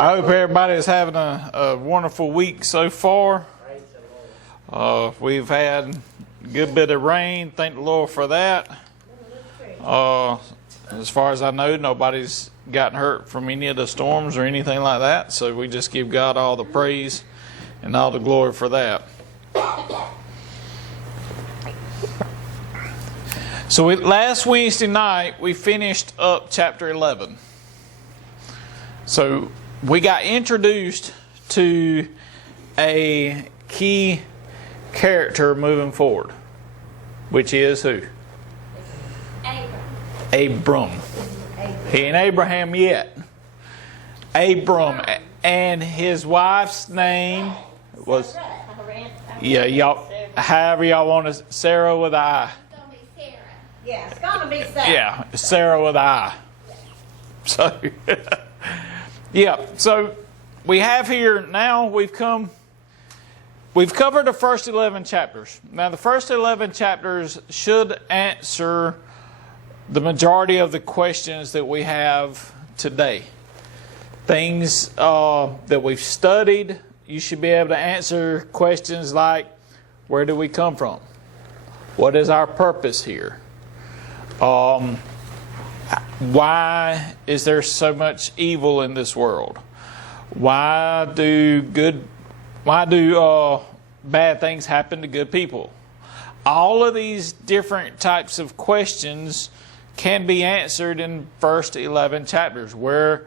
I hope everybody is having a wonderful week so far. We've had a good bit of rain. Thank the Lord for that. As far as I know, nobody's gotten hurt from any of the storms or anything like that. So we just give God all the praise and all the glory for that. So last Wednesday night, we finished up chapter 11. So we got introduced to a key character moving forward, which is who? Abram. He ain't Abraham yet. Abram. And his wife's name was, y'all, however y'all want to, Sarah with an I. Yeah, it's going to be Sarah. Yeah, Sarah with an I. So, yeah, so we have here now, we've covered the first 11 chapters. Now, the first 11 chapters should answer the majority of the questions that we have today. Things that we've studied, you should be able to answer questions like, where do we come from? What is our purpose here? Why is there so much evil in this world? Why do bad things happen to good people? All of these different types of questions can be answered in first 11 chapters. Where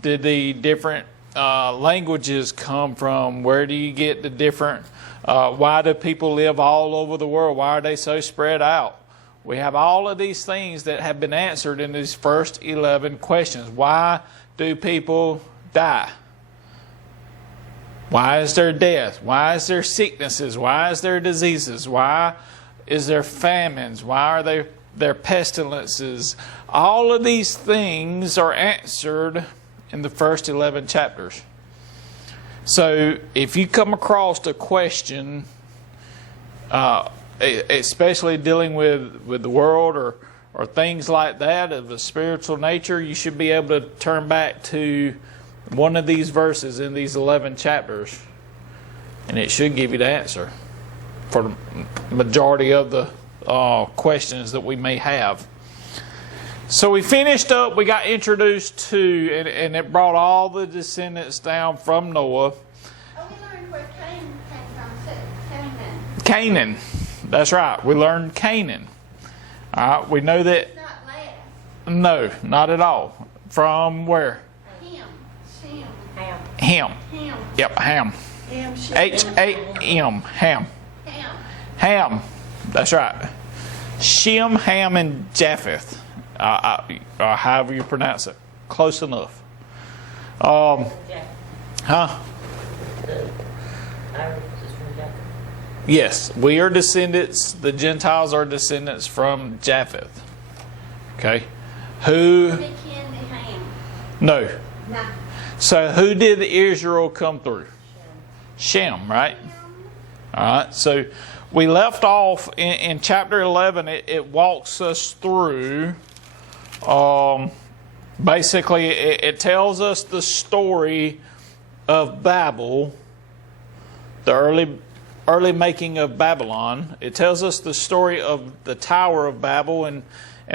did the different languages come from? Where do you get the different... why do people live all over the world? Why are they so spread out? We have all of these things that have been answered in these first 11 questions. Why do people die? Why is there death? Why is there sicknesses? Why is there diseases? Why is there famines? Why are there pestilences? All of these things are answered in the first 11 chapters. So if you come across a question, especially dealing with the world or things like that of a spiritual nature, you should be able to turn back to one of these verses in these 11 chapters, and it should give you the answer for the majority of the questions that we may have. So we finished up, we got introduced to, and it brought all the descendants down from Noah. Oh, we learned where Canaan came from, too. Canaan. That's right. We learned Canaan. All right. We know that. It's not last. No, not at all. From where? Ham. Yep, Ham. H-A-M. Ham. Ham. That's right. Shem, Ham, and Japheth. However you pronounce it. Close enough. Yes, we are descendants. The Gentiles are descendants from Japheth. Okay. Who? No. So who did Israel come through? Shem, right? All right. So we left off in chapter 11. It walks us through. Basically, it tells us the story of Babel, the early making of Babylon. It tells us the story of the Tower of Babel and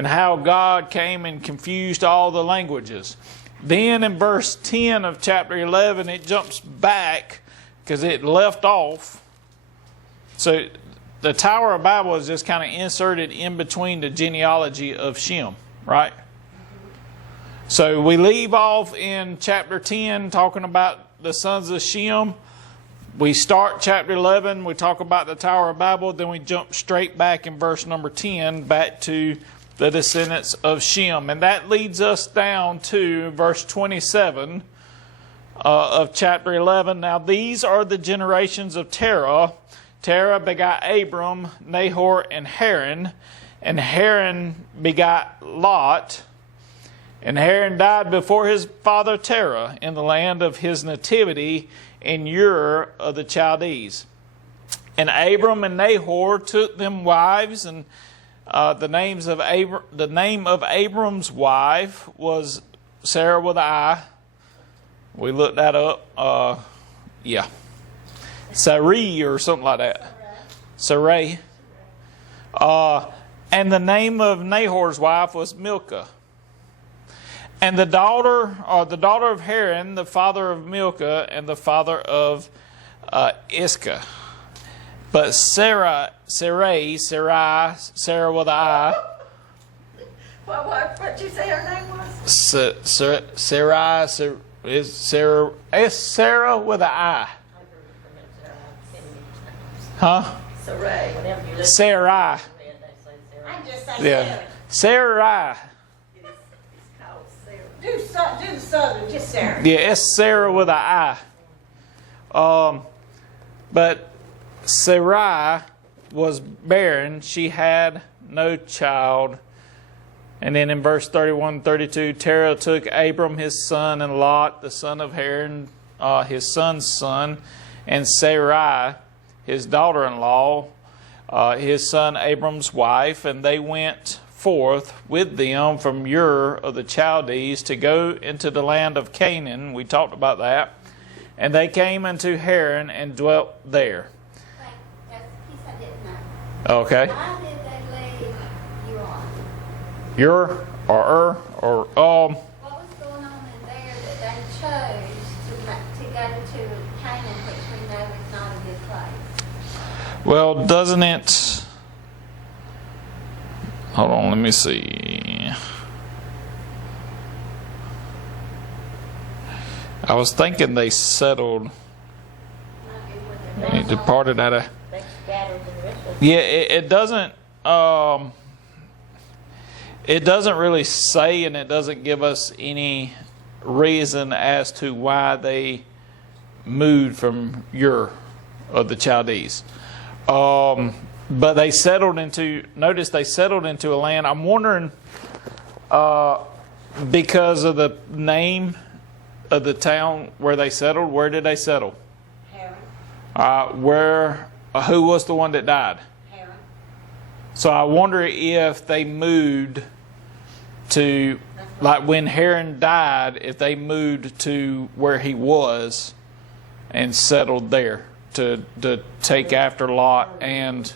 how God came and confused all the languages. Then in verse 10 of chapter 11, it jumps back because it left off. So the Tower of Babel is just kind of inserted in between the genealogy of Shem, right? So we leave off in chapter 10 talking about the sons of Shem. We start chapter 11, we talk about the Tower of Babel, then we jump straight back in verse number 10 back to the descendants of Shem. And that leads us down to verse 27 of chapter 11. Now these are the generations of Terah. Terah begot Abram, Nahor, and Haran. And Haran begot Lot. And Haran died before his father Terah in the land of his nativity in Ur of the Chaldees. And Abram and Nahor took them wives, and the name of Abram's wife was Sarah with an I, We looked that up. Yeah. Sarai or something like that. Sarai. And the name of Nahor's wife was Milcah. And the daughter of Haran, the father of Milcah, and the father of Iscah. But Sarai with an I. What'd you say her name was? Sarai is Sarah. It's Sarah with an I. Huh? Sarai. Whenever you listen Sarai. to it, they say Sarai. I just say Yeah. Sarai. It's called Sarah. Do the southern, just Sarah. Yeah, it's Sarah with an I. But Sarai was barren. She had no child. And then in verse 31 and 32, Terah took Abram his son and Lot, the son of Haran, his son's son, and Sarai, his daughter-in-law, his son Abram's wife, and they went forth with them from Ur of the Chaldees to go into the land of Canaan. We talked about that. And they came into Haran and dwelt there. Wait, that's a piece I didn't know. Okay. Why did they leave you on? Ur or What was going on in there that they chose to go to Canaan, which we know is not a good place? Well, doesn't it... Hold on, let me see. I was thinking they settled... Might be where they're It departed out of... They scattered the rest of Yeah, it doesn't... it doesn't really say, and it doesn't give us any reason as to why they moved from Ur of the Chaldees. But they settled into... Notice they settled into a land. I'm wondering, because of the name of the town where they settled, where did they settle? Haran. Who was the one that died? Haran. So I wonder if they moved to, like when Haran died, if they moved to where he was and settled there to take after Lot. And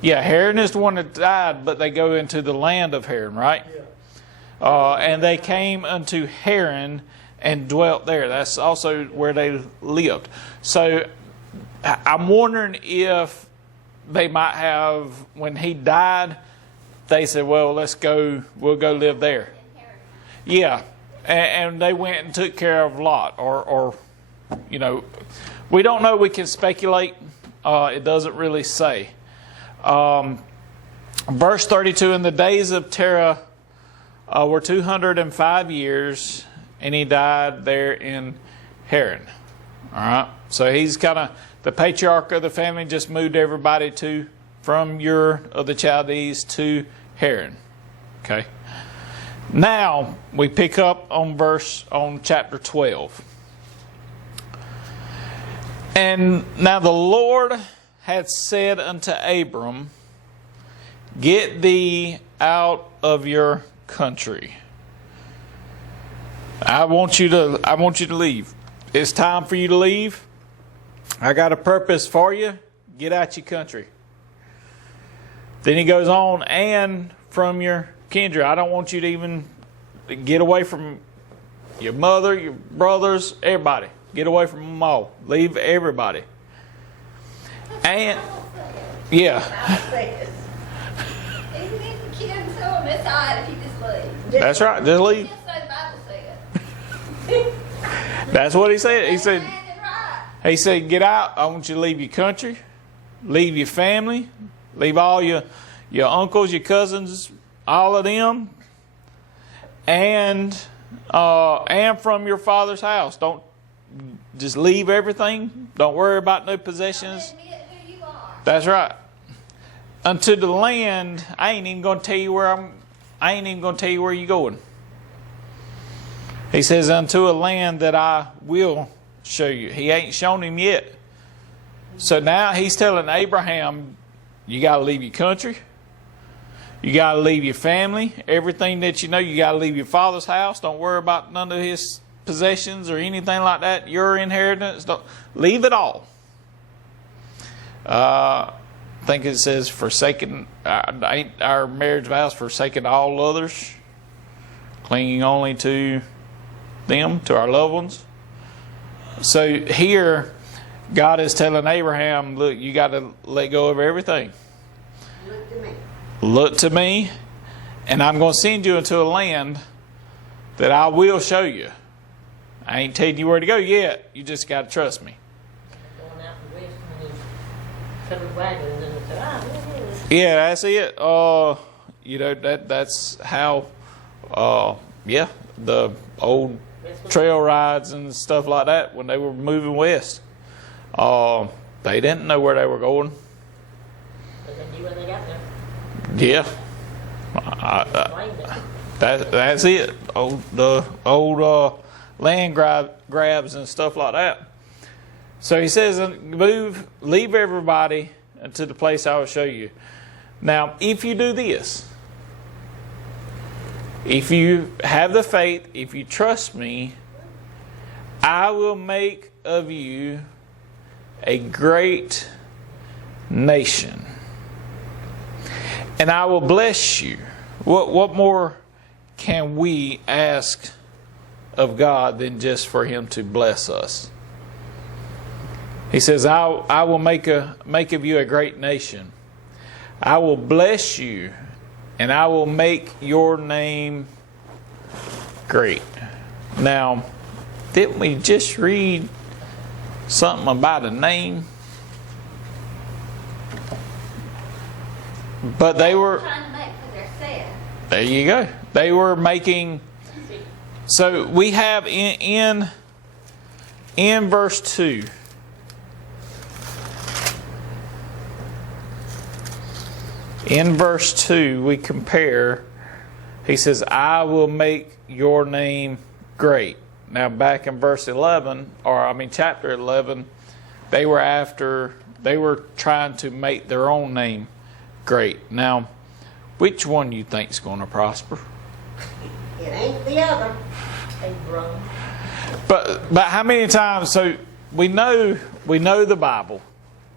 yeah, Haran is the one that died, but they go into the land of Haran, right? And they came unto Haran and dwelt there. That's also where they lived. So I'm wondering if they might have, when he died, they said, well, we'll go live there. Yeah. And they went and took care of Lot. Or we don't know. We can speculate. It doesn't really say. Verse 32, in the days of Terah were 205 years, and he died there in Haran. All right. So he's kind of the patriarch of the family, just moved everybody from Ur of the Chaldees to Haran. Okay. Now we pick up on chapter 12. And now the Lord had said unto Abram, get thee out of your country. I want you to leave. It's time for you to leave. I got a purpose for you. Get out your country. Then he goes on, and from your kindred. I don't want you to even get away from your mother, your brothers, everybody. Get away from them all. Leave everybody. And yeah. Even if the kids tell them it's all right if you just leave. That's right. Just leave. Just say the Bible said. That's what he said. He They said, had it right. he said, get out. I want you to leave your country, leave your family, leave all your uncles, your cousins, all of them, and from your father's house. Don't just leave everything. Don't worry about no possessions. Admit who you are. That's right. Unto the land, I ain't even going to tell you where you're going. He says, unto a land that I will show you. He ain't shown him yet. So now he's telling Abraham, you got to leave your country. You got to leave your family. Everything that you know, you got to leave your father's house. Don't worry about none of his possessions or anything like that, your inheritance. Don't leave it all. I think it says forsaking, ain't our marriage vows forsaking all others, clinging only to them, to our loved ones. So here, God is telling Abraham, look, you got to let go of everything. Look to me. Look to me, and I'm going to send you into a land that I will show you. I ain't telling you where to go yet. You just got to trust me. Going out the west and these covered wagons and it's Yeah, that's it. You know, that's how, the old trail rides and stuff like that when they were moving west. They didn't know where they were going. But they knew when they got there. Yeah. Explained it. That's it. The old land grabs and stuff like that. So he says, leave everybody to the place I will show you. Now, if you do this, if you have the faith, if you trust me, I will make of you a great nation. And I will bless you. What more can we ask of God than just for Him to bless us? He says, I will make of you a great nation. I will bless you, and I will make your name great. Now, didn't we just read something about a name? But they were trying to make for themselves. There you go. They were making. So we have in verse 2. In verse 2, we compare. He says, I will make your name great. Now back in verse 11, chapter 11, they were trying to make their own name great. Now, which one you think's going to prosper? It ain't the other. They grown. But how many times? So we know the Bible,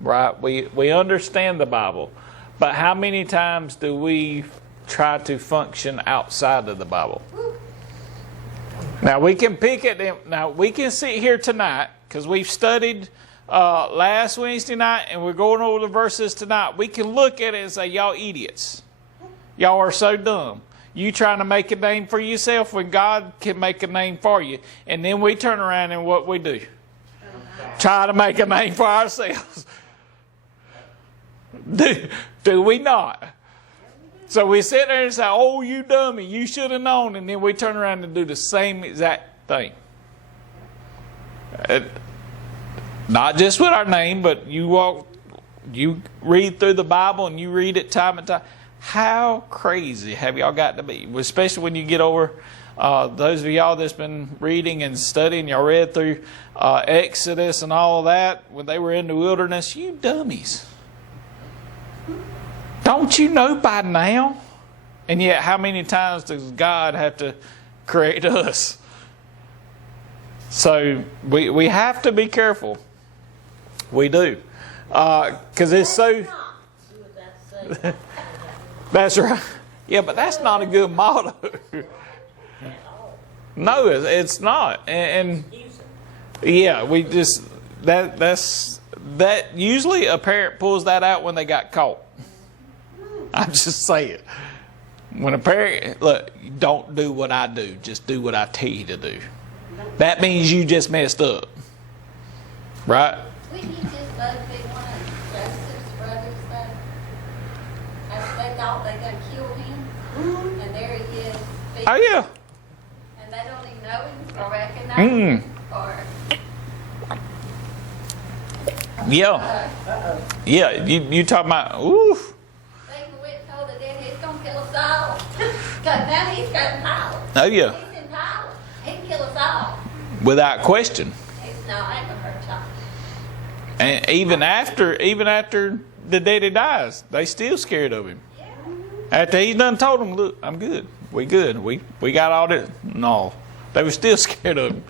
right? We understand the Bible, but how many times do we try to function outside of the Bible? Now we can pick at them. Now we can sit here tonight because we've studied last Wednesday night and we're going over the verses tonight. We can look at it and say, y'all idiots. Y'all are so dumb. You trying to make a name for yourself when God can make a name for you. And then we turn around and what we do? Try to make a name for ourselves. Do we not? So we sit there and say, oh, you dummy, you should have known. And then we turn around and do the same exact thing. Not just with our name, but you read through the Bible and you read it time and time. How crazy have y'all got to be? Especially when you get over, those of y'all that's been reading and studying, y'all read through Exodus and all of that when they were in the wilderness. You dummies. Don't you know by now? And yet, how many times does God have to create us? So, we have to be careful. We do. Because it's so... That's right. Yeah, but that's not a good motto. No, it's not. And yeah, we just... That usually a parent pulls that out when they got caught. I'm just saying. When a parent, look, don't do what I do. Just do what I tell you to do. That means you just messed up. Right? Wouldn't you just both be one of Joseph's brothers, though? After they thought they gonna kill him, and there he is. Oh, yeah. And they don't even know him or recognize him. Or, Yeah. Yeah, you talking about, oof. they went and told the daddy he's gonna kill us all. Because now he's got power. Oh, yeah. He's in power. He can kill us all. Without question. He's no, I ain't gonna hurt y'all. And even after the daddy dies, they still scared of him. Yeah. After he's done told them, look, I'm good. We good. We got all this. No. They were still scared of him.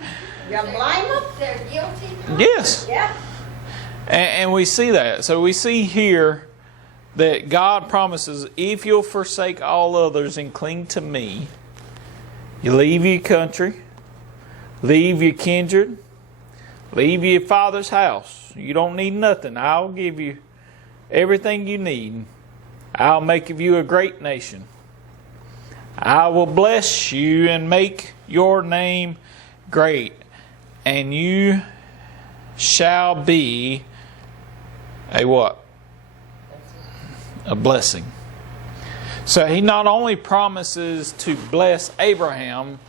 You blame them? They're guilty. Yes. Yeah. And we see that. So we see here that God promises, if you'll forsake all others and cling to me, you leave your country, leave your kindred, leave your father's house. You don't need nothing. I'll give you everything you need. I'll make of you a great nation. I will bless you and make your name great, and you shall be a what? A blessing. So he not only promises to bless Abraham,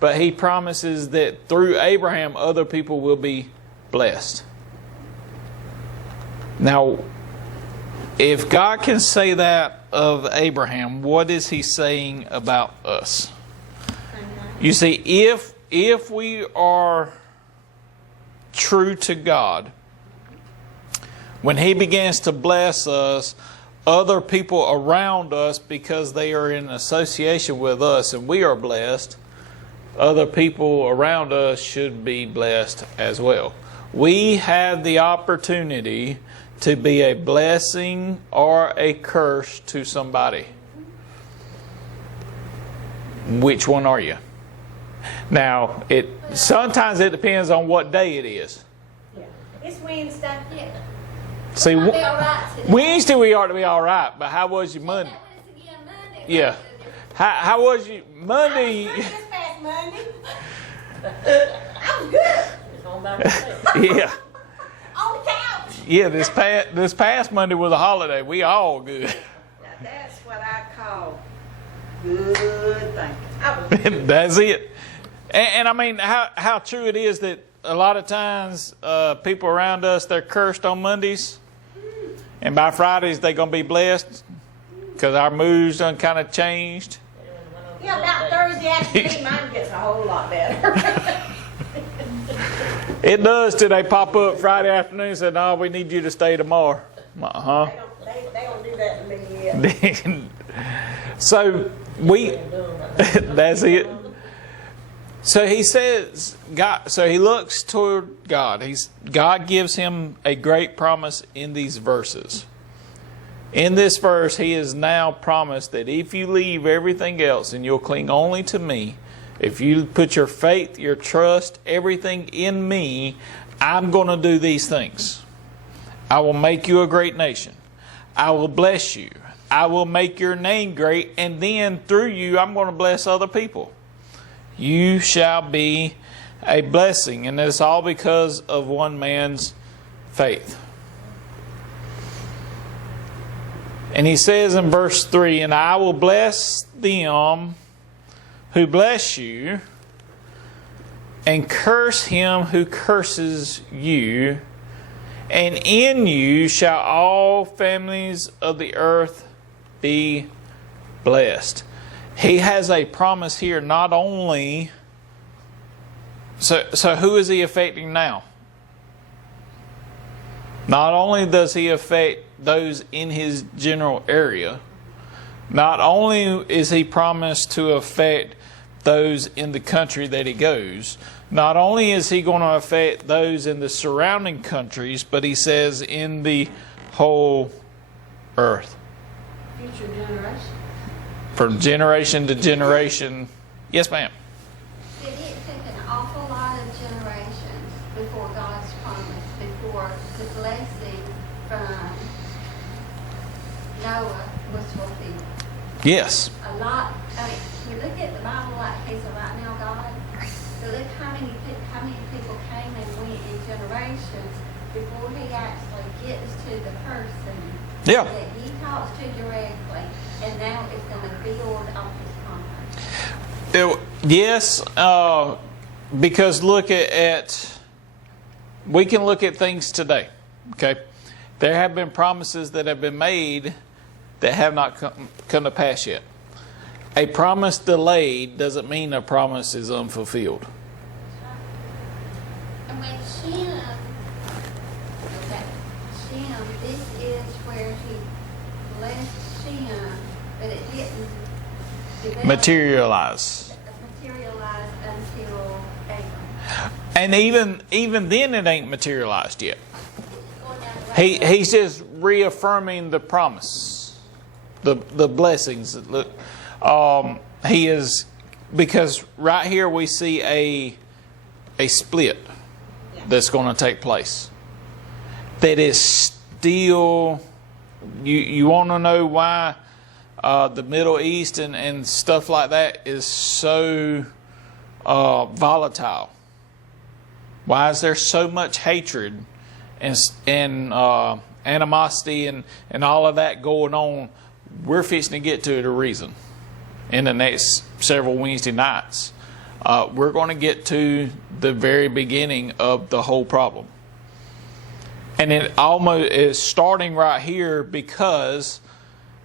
but he promises that through Abraham other people will be blessed. Now, if God can say that of Abraham, what is he saying about us? You see, if we are true to God, when he begins to bless us, other people around us, because they are in association with us and we are blessed, other people around us should be blessed as well. We have the opportunity to be a blessing or a curse to somebody. Which one are you? Now, sometimes it depends on what day it is. Yeah. It's Wednesday. Yeah. See, I'll be all right today. Wednesday we ought to be all right, but how was your Monday? That was again Monday. Yeah. How was you Monday? I was this past Monday. I was good. Yeah. On the couch. Yeah, this past Monday was a holiday. We all good. Now that's what I call good thinking. I was That's it. And I mean, how true it is that a lot of times people around us, they're cursed on Mondays. And by Fridays, they're going to be blessed because our moods done kind of changed. Yeah, about Thursday afternoon, mine gets a whole lot better. It does till they pop up Friday afternoon and say, no, we need you to stay tomorrow. Uh-huh. They don't do that to me yet. So that's it. So he says, God. So he looks toward God. God gives him a great promise in these verses. In this verse, he has now promised that if you leave everything else and you'll cling only to me, if you put your faith, your trust, everything in me, I'm going to do these things. I will make you a great nation. I will bless you. I will make your name great, and then through you, I'm going to bless other people. You shall be a blessing, and it's all because of one man's faith. And he says in verse 3, and I will bless them who bless you, and curse him who curses you, and in you shall all families of the earth be blessed. He has a promise here, not only... So who is he affecting now? Not only does he affect those in his general area, not only is he promised to affect those in the country that he goes, not only is he going to affect those in the surrounding countries, but he says in the whole earth. Future generation. From generation to generation. Yes, ma'am. Did it take an awful lot of generations before God's promise, before the blessing from Noah was fulfilled? Yes. A lot. I mean, you look at the Bible like he's right now, God. So look how many people came and went in generations before he actually gets to the person that he talks to directly, and now it's going to build off his promise. Yes, because look at we can look at things today. Okay, there have been promises that have been made that have not come to pass yet. A promise delayed doesn't mean a promise is unfulfilled. And when Shem, this is where he blessed Shem, but it didn't develop, Materialize. materialize until April. And even then, it ain't materialized yet. Going down the road. He's just reaffirming the promise, the blessings. Look, he is, because right here we see a split that's going to take place. That is still. You want to know why the Middle East and stuff like that is so volatile? Why is there so much hatred and animosity and all of that going on? We're fixing to get to the reason in the next several Wednesday nights. We're going to get to the very beginning of the whole problem. And it almost is starting right here, because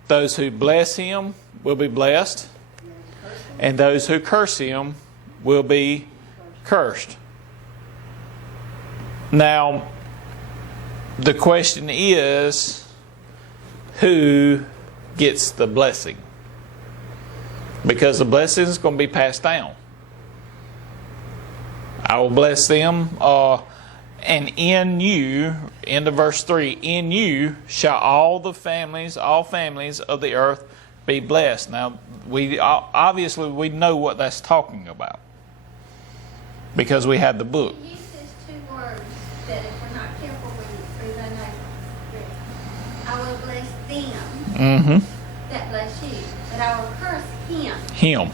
those who bless him will be blessed, and those who curse him will be cursed. Now, the question is, who gets the blessing? Because the blessing is going to be passed down. I will bless them, and in you, into verse 3, in you shall all families of the earth be blessed. Now, obviously we know what that's talking about, because we have the book. He uses two words that if we're not careful, we run over. I will bless them that bless you, but I will curse him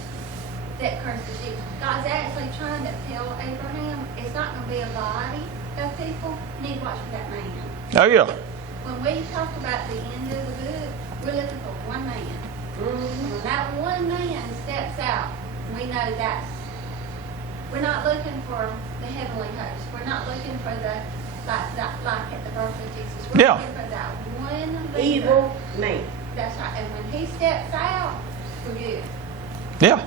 that curses you. God's actually trying to tell Abraham it's not going to be a body of people. You need to watch for that man. Oh yeah. When we talk about the end of the book, we're looking for one man. When that one man steps out, we know we're not looking for the heavenly host. We're not looking for like at the birth of Jesus. We're looking for that one leader. Evil man. That's right. And when he steps out, we're good. Yeah.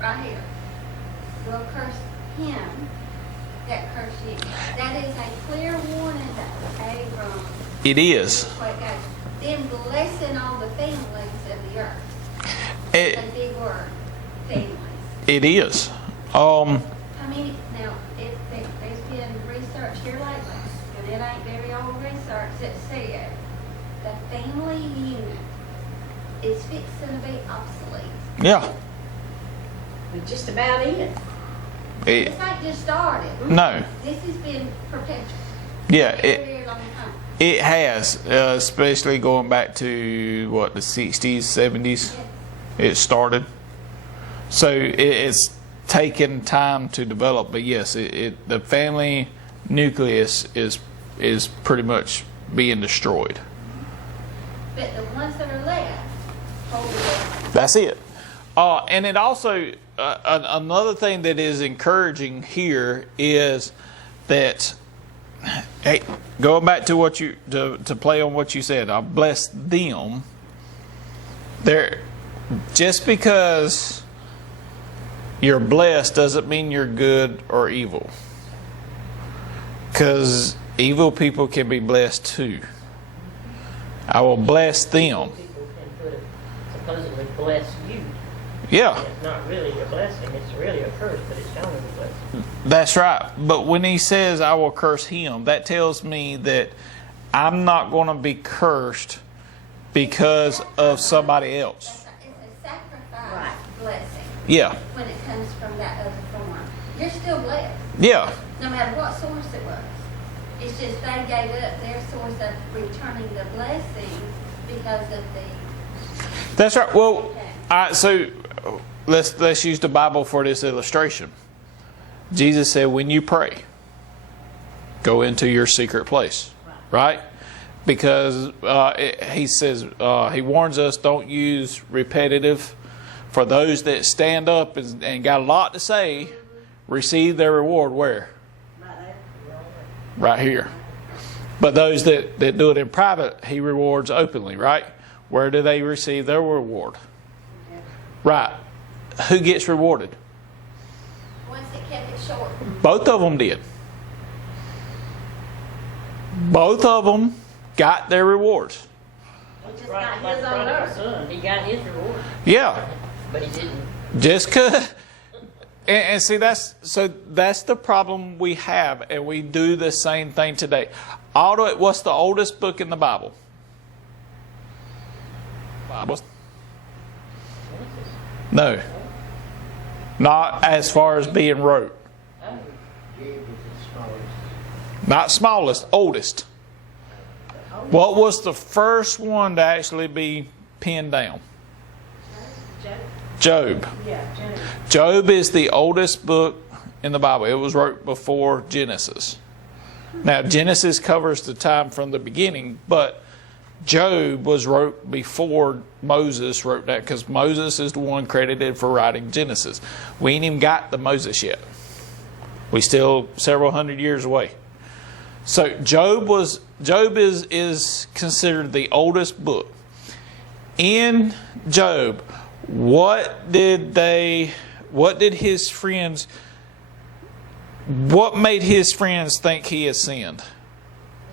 Right here. We'll curse him that curse you. That is a clear warning to Abram. It is. Then blessing all the families of the earth. It, A big word. Families. it is. I mean, now, there's been research here lately, and it ain't very old research, that said the family unit is fixing to be obsolete. Yeah. We're just about in. This ain't just started. No. This has been perpetual. Yeah. For a very long time. It has, especially going back to the 60s, 70s. Yes. It started. So it's taken time to develop, but yes, the family nucleus is pretty much being destroyed. But the ones that are left, hold the blessing. That's it. And it also, another thing that is encouraging here is that, hey, going back to what to play on what you said, I'll bless them. Just because you're blessed doesn't mean you're good or evil. Because evil people can be blessed too. I will bless them. People can supposedly bless you. Yeah. It's not really a blessing, it's really a curse, but it's showing a blessing. That's right. But when he says, I will curse him, that tells me that I'm not going to be cursed because of somebody else. It's a sacrifice blessing. Yeah. When it comes from that other form. You're still blessed. Yeah. No matter what source it was. It's just they gave up their source of returning the blessing because of the... That's right. Well, so let's use the Bible for this illustration. Jesus said, when you pray, go into your secret place. Right? Because he says, he warns us, don't use repetitive. For those that stand up and got a lot to say, receive their reward where? Right here. But those that do it in private, he rewards openly, right? Where do they receive their reward? Right. Who gets rewarded? Ones that kept it short. Both of them did. Both of them got their rewards. He just Right, got like his the on prodigal earth. son, he got his reward, Yeah. but he didn't. Just 'cause And see, that's the problem we have, and we do the same thing today. What's the oldest book in the Bible? No. Not as far as being wrote. Not smallest, oldest. What was the first one to actually be pinned down? Job. Job is the oldest book in the Bible. It was wrote before Genesis. Now, Genesis covers the time from the beginning, but Job was wrote before Moses wrote that, because Moses is the one credited for writing Genesis. We ain't even got to Moses yet. We still several hundred years away. So Job is considered the oldest book. In Job, what made his friends think he had sinned?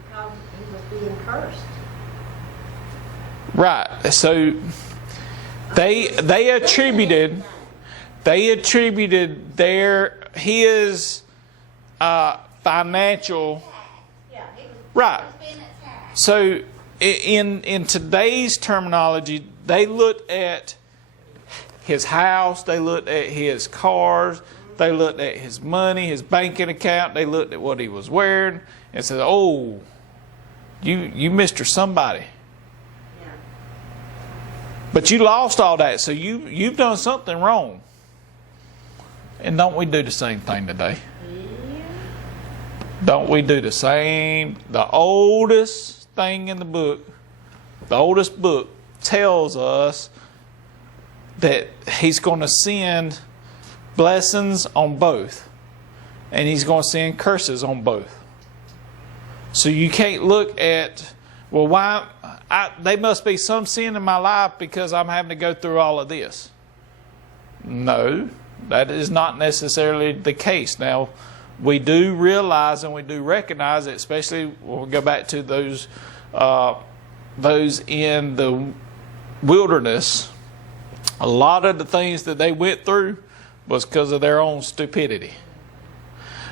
Because he was being cursed. Right. So they attributed his financial. Yeah, he was Right. being attacked. So in today's terminology, they looked at his house, they looked at his cars, they looked at his money, his banking account, they looked at what he was wearing, and said, "Oh, you Mr. Somebody." Yeah. But you lost all that, so you've done something wrong. And don't we do the same thing today? Don't we do the same? The oldest thing in the book, the oldest book, tells us that he's going to send blessings on both, and he's going to send curses on both. So you can't look at, well, they must be some sin in my life because I'm having to go through all of this. No, that is not necessarily the case. Now, we do realize and we do recognize that, especially when we go back to those in the wilderness, a lot of the things that they went through was because of their own stupidity.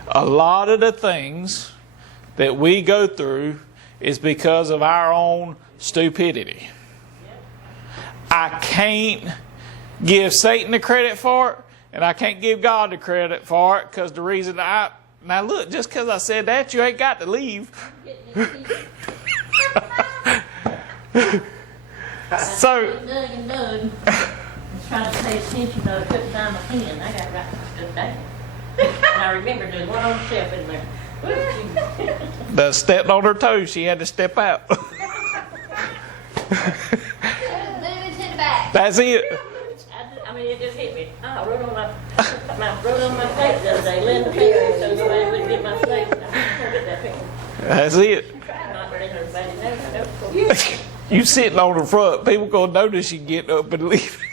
A lot of the things that we go through is because of our own stupidity. I can't give Satan the credit for it, and I can't give God the credit for it, because the reason now look, just because I said that, you ain't got to leave. So Doug and Doug was trying to pay attention, but I couldn't find my pen. I got to write my stuff down. And I remember there's one on the shelf in there. the stepped on her toes, she had to step out. Moving to the back. That's it. I mean, it just hit me. I wrote on my plate the other day, Linda Perry, so nobody wouldn't get my plate. I'm going to get that pen. That's it. I'm not letting everybody know. I know. You sitting on the front, people gonna notice you getting up and leaving.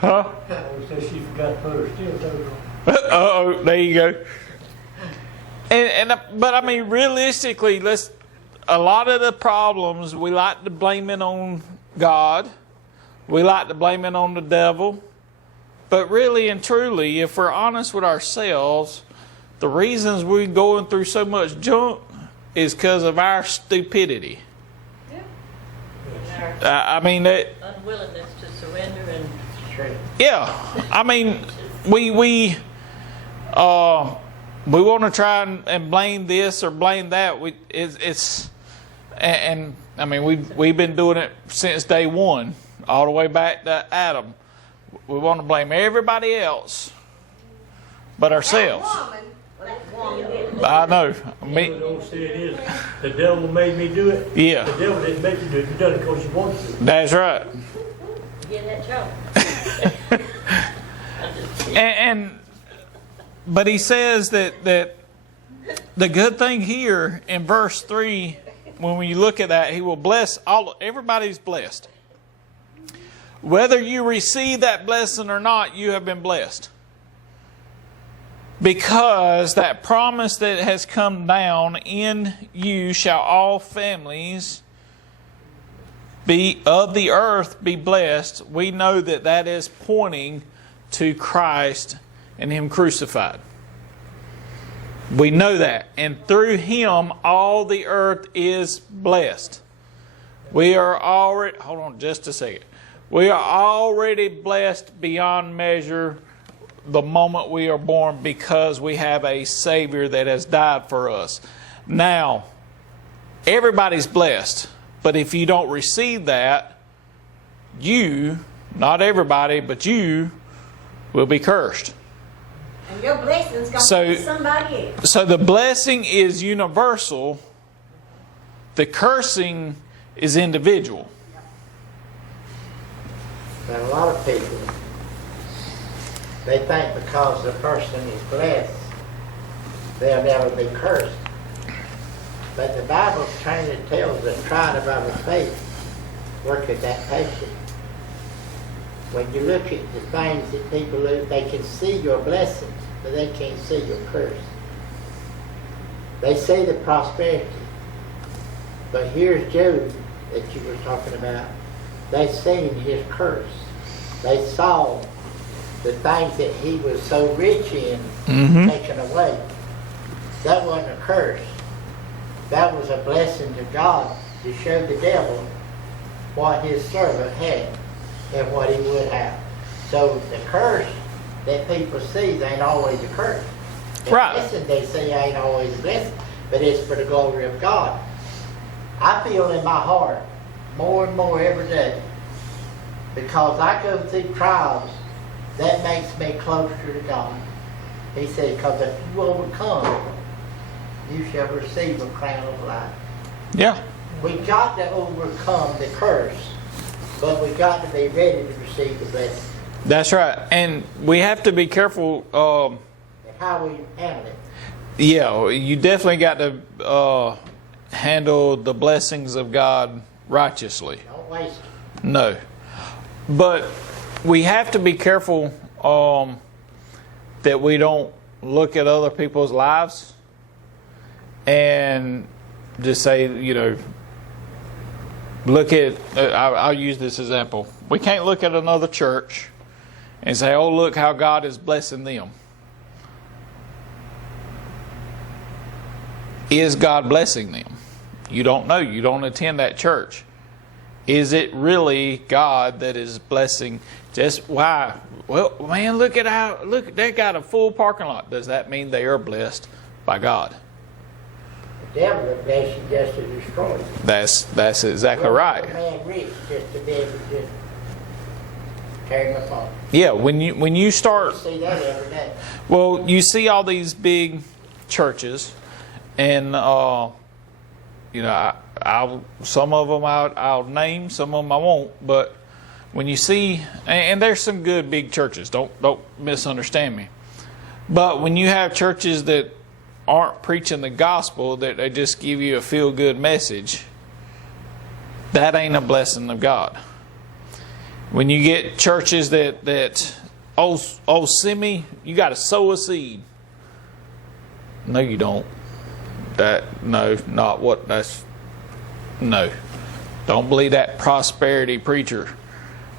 Huh? So she forgot to put her steel toes on. Uh-oh, there you go. But I mean, realistically, a lot of the problems, we like to blame it on God. We like to blame it on the devil. But really and truly, if we're honest with ourselves, the reasons we're going through so much junk is because of our stupidity. I mean, Unwillingness to surrender and yeah. I mean, we want to try and blame this or blame that. I mean, we've been doing it since day one, all the way back to Adam. We want to blame everybody else but ourselves. I know. Don't say it is. The devil made me do it. Yeah. The devil didn't make you do it. You done it because you wanted to. That's right. get that joke. But he says that the good thing here in verse 3, when you look at that, he will bless everybody's blessed. Whether you receive that blessing or not, you have been blessed. Because that promise that has come down, in you shall all families of the earth be blessed, we know that that is pointing to Christ and Him crucified. We know that. And through Him, all the earth is blessed. We are already, hold on just a second. We are already blessed beyond measure the moment we are born because we have a Savior that has died for us. Now, everybody's blessed. But if you don't receive that, you, not everybody, but you, will be cursed. And your blessing's going to be somebody else. So the blessing is universal. The cursing is individual. But a lot of people, they think because the person is blessed, they'll never be cursed. But the Bible plainly tells us, trying of our faith, work at that patience. When you look at the things that people look, they can see your blessings, but they can't see your curse. They see the prosperity. But here's Job that you were talking about. They seen his curse. They saw the things that he was so rich in taken away. That wasn't a curse. That was a blessing to God to show the devil what his servant had and what he would have. So the curse that people see ain't always a curse. The blessing they see ain't always a blessing, but it's for the glory of God. I feel in my heart more and more every day, because I go through trials, that makes me closer to God. He said, because if you overcome, you shall receive a crown of life. Yeah. We got to overcome the curse, but we got to be ready to receive the blessing. That's right. And we have to be careful. How we handle it. Yeah, you definitely got to handle the blessings of God righteously. Don't waste it. No. But we have to be careful that we don't look at other people's lives and just say, look at, I'll use this example. We can't look at another church and say, oh, look how God is blessing them. Is God blessing them? You don't know. You don't attend that church. Is it really God that is blessing? Just why? Well, man, look, they got a full parking lot. Does that mean they are blessed by God? The devil will bless you just to destroy you. That's exactly right. A man rich just to be able to just tear him apart. Yeah, when you start, You see that every day. well, you see all these big churches, and some of them I'll name, some of them I won't. But when you see, and there's some good big churches, don't misunderstand me. But when you have churches that aren't preaching the gospel, that they just give you a feel-good message, that ain't a blessing of God. When you get churches that send me, you got to sow a seed. No, you don't. No. Don't believe that prosperity preacher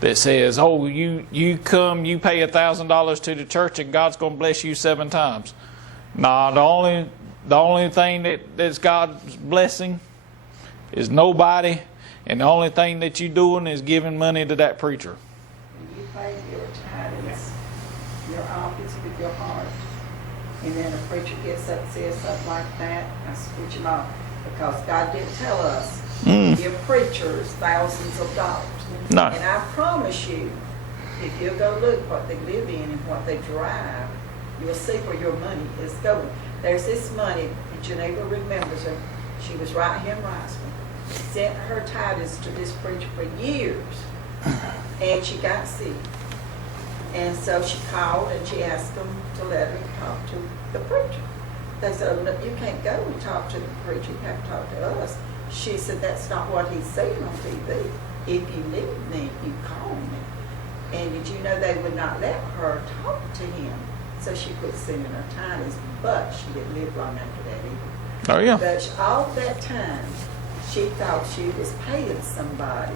that says, oh, you come, you pay $1,000 to the church and God's going to bless you 7 times. Nah, the only thing that's God's blessing is nobody, and the only thing that you're doing is giving money to that preacher. You pay your tithes, your office with your heart, and then a preacher gets up and says something like that, I switch him off. Because God didn't tell us to give preachers thousands of dollars. No. And I promise you, if you go look what they live in and what they drive, you'll see where your money is going. There's this money, and Geneva remembers her. She was right here in Riceman. Sent her tithes to this preacher for years, and she got sick. And so she called and she asked them to let her talk to the preacher. They said, oh, look, you can't go and talk to the preacher, you have to talk to us. She said, that's not what he's saying on TV. If you need me, you call me. And did you know they would not let her talk to him? So she quit sending her tithes, but she didn't live long after that either. Oh, yeah. But all that time, she thought she was paying somebody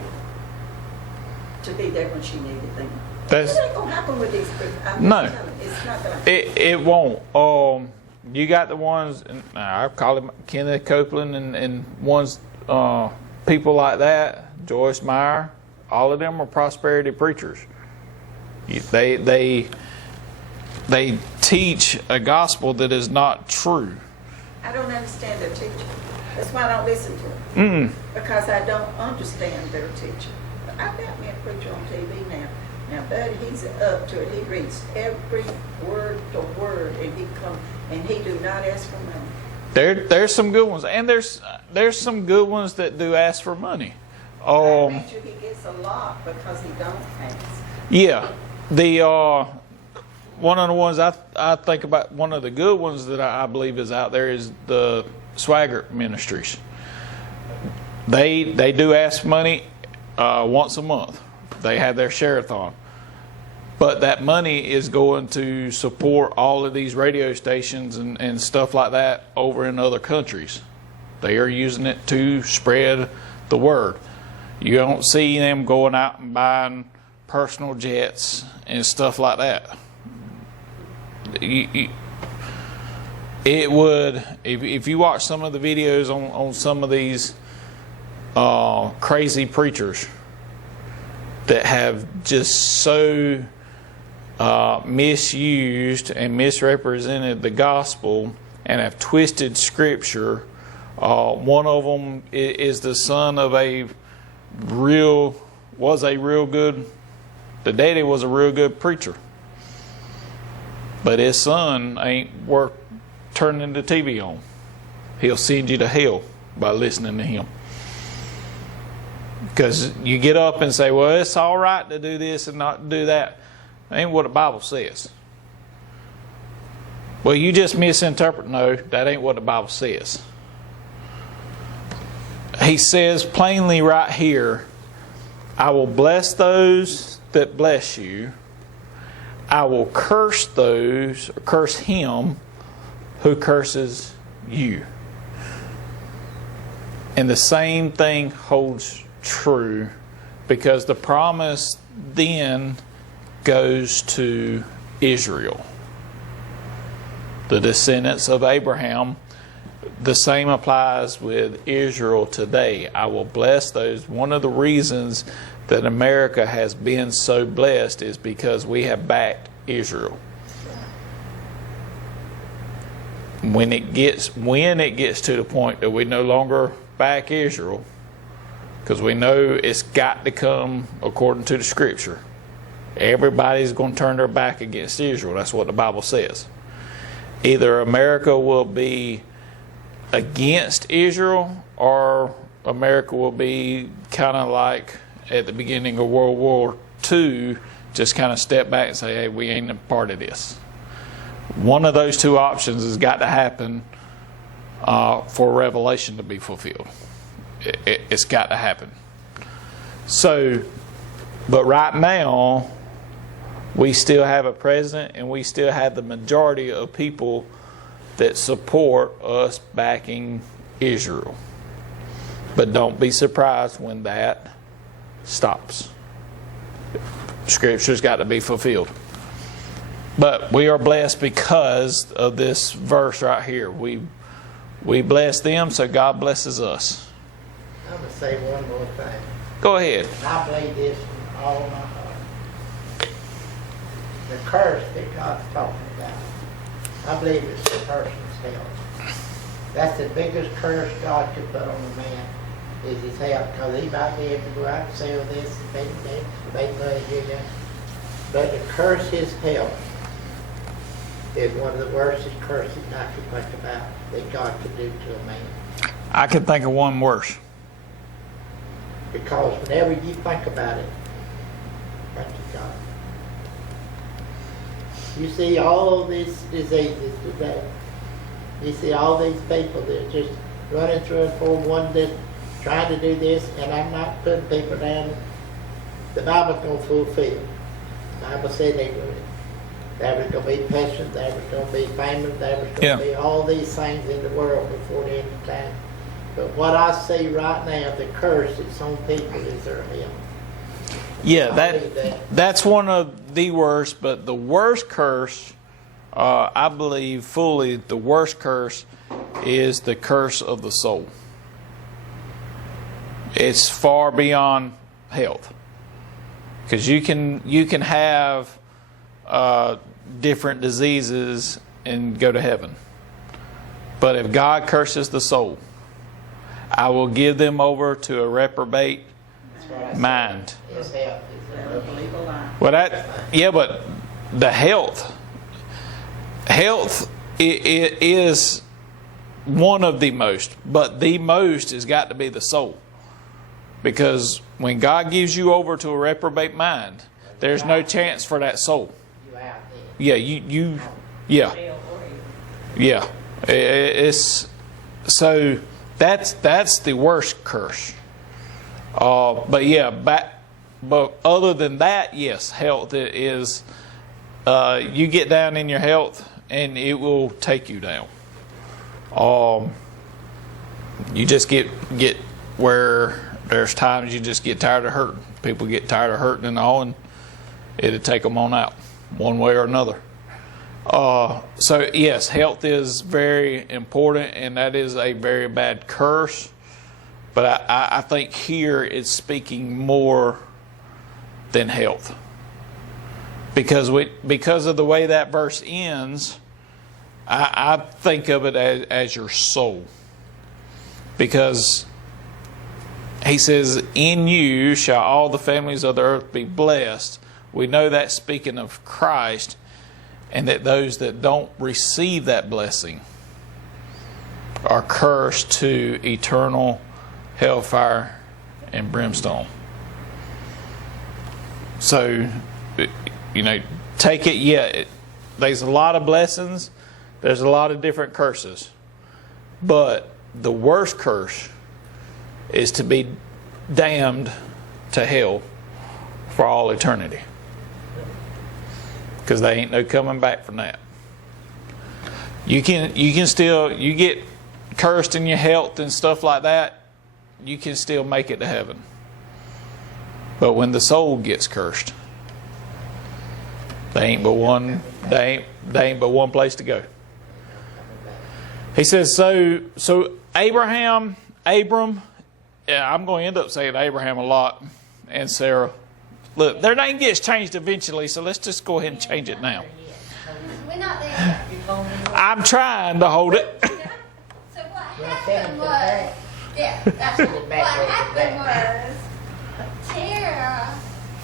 to be there when she needed them. That's- It ain't gonna happen with these people. I'm No. just telling you, it's not gonna. It won't. You got the ones, and I call him Kenneth Copeland, and ones, people like that, Joyce Meyer. All of them are prosperity preachers. They teach a gospel that is not true. I don't understand their teaching. That's why I don't listen to them. Because I don't understand their teaching. But I've got me a preacher on TV now. Now, buddy, he's up to it. He reads every word to word, and he do not ask for money. There's some good ones, and there's some good ones that do ask for money. I bet you he gets a lot because he don't ask. Yeah, the one of the ones I think about, one of the good ones that I believe is out there is the Swagger Ministries. They do ask money once a month. They have their share-a-thon. But that money is going to support all of these radio stations and stuff like that over in other countries. They are using it to spread the word. You don't see them going out and buying personal jets and stuff like that. It would, if you watch some of the videos on some of these crazy preachers that have just so misused and misrepresented the gospel and have twisted scripture. One of them is the son of the daddy was a real good preacher. But his son ain't worth turning the TV on. He'll send you to hell by listening to him. Because you get up and say, well, it's all right to do this and not to do that. That ain't what the Bible says. Well, you just misinterpret. No, that ain't what the Bible says. He says plainly right here, I will bless those that bless you. I will curse him who curses you. And the same thing holds true, because the promise then goes to Israel, the descendants of Abraham. The same applies with Israel today. I will bless those. One of the reasons that America has been so blessed is because we have backed Israel. When it gets to the point that we no longer back Israel, because we know it's got to come according to the scripture. Everybody's going to turn their back against Israel. That's what the Bible says. Either America will be against Israel, or America will be kind of like at the beginning of World War II, just kind of step back and say, hey, we ain't a part of this. One of those two options has got to happen for Revelation to be fulfilled. It's got to happen. So, but right now, we still have a president, and we still have the majority of people that support us backing Israel. But don't be surprised when that stops. Scripture's got to be fulfilled. But we are blessed because of this verse right here. We bless them, so God blesses us. I'm going to say one more thing. Go ahead. I believe this from all my heart. The curse that God's talking about, I believe it's the person's health. That's the biggest curse God could put on a man, is his health. Because he might be able to go out and sell this and make money here. But to curse his health is one of the worst curses I could think about that God could do to a man. I can think of one worse. Because whenever you think about it, thank you, God. You see all these diseases today. You see all these people that are just running through and for one that trying to do this, and I'm not putting people down. The Bible's going to fulfill. The Bible said there was going to be pestilence, there was going to be famine, there was going to be all these things in the world before the end of time. But what I see right now, the curse that's on people is their health. Yeah, that's one of the worst. But the worst curse, I believe fully, the worst curse is the curse of the soul. It's far beyond health, because you can have different diseases and go to heaven. But if God curses the soul, I will give them over to a reprobate mind. His health is a Legal line. Well, but the health is one of the most, but the most has got to be the soul. Because when God gives you over to a reprobate mind, there's no chance for that soul. you out there. Yeah, yeah. It's so that's the worst curse. But other than that, yes, health is. You get down in your health, and it will take you down. You just get where there's times you just get tired of hurting. People get tired of hurting and all, and it'll take them on out, one way or another. So yes, health is very important, and that is a very bad curse. But I think here it's speaking more than health, because of the way that verse ends. I think of it as your soul, because he says, "In you shall all the families of the earth be blessed." We know that's speaking of Christ, and that those that don't receive that blessing are cursed to eternal hellfire and brimstone. So, take it. Yeah, there's a lot of blessings. There's a lot of different curses. But the worst curse is to be damned to hell for all eternity. Because they ain't no coming back from that. You can still, you get cursed in your health and stuff like that, you can still make it to heaven. But when the soul gets cursed, they ain't but one place to go. He says, so Abram, yeah, I'm going to end up saying Abraham a lot, and Sarah. Look, their name gets changed eventually, so let's just go ahead and change it now. We're not there. I'm trying to hold it. So what happened was, that's right. What happened was, Terah,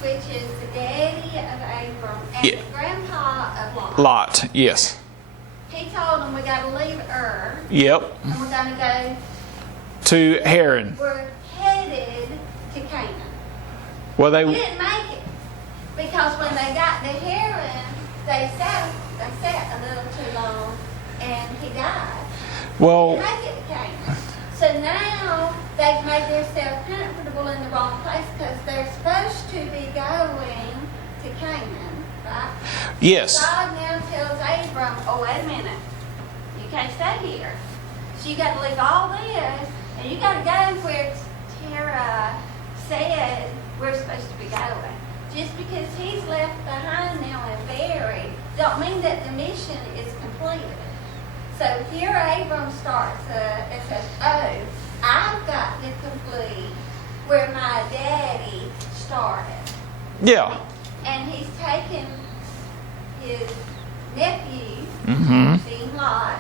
which is the daddy of Abram and Yeah. the grandpa of Lot. Lot, yes. He told them we got to leave Ur Yep. and we're going to go. To Haran. We're headed to Canaan. Well, He didn't make it because when they got to Haran, they sat a little too long, and he died. well, They make it to Canaan. So now they've made themselves comfortable in the wrong place because they're supposed to be going to Canaan, right? yes. God now tells Abram, "Oh, wait a minute, you can't stay here. So you got to leave all this, and you got to go where Terah said we're supposed to be going." Just because he's left behind now and buried, don't mean that the mission is completed. So here Abram starts, it says, "Oh, I've got to complete where my daddy started." Yeah. And he's taken his nephew, Mm-hmm. being Lot,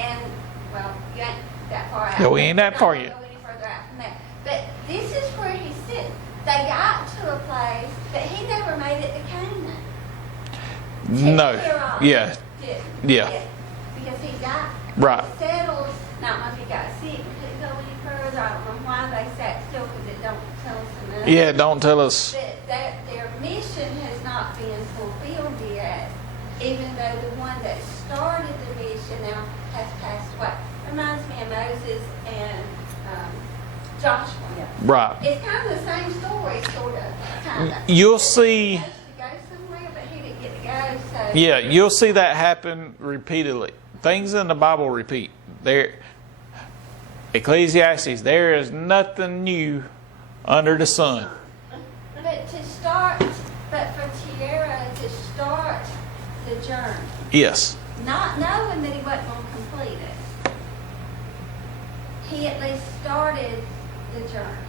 and, well, you ain't that far out. Yeah, we ain't that far Not yet. go any further out from that. But this is where he's sitting. They got to a place, but he never made it to Canaan. No. Haran Yeah. didn't. Yeah. Because he got Right. settled. Not much he got sick. We couldn't go any further. I don't know why they sat still because it don't tell us enough. Yeah, don't tell us. That their mission has not been fulfilled yet, even though the one that started the mission now has passed away. Reminds me of Moses and Joshua. Right. It's kind of the same story, sort of, kind of. You'll see. He was supposed to go somewhere, but he didn't get to go, so. Yeah, you'll see that happen repeatedly. Things in the Bible repeat. Ecclesiastes, there is nothing new under the sun. But for Tierra to start the journey, Yes. not knowing that he wasn't going to complete it, he at least started the journey.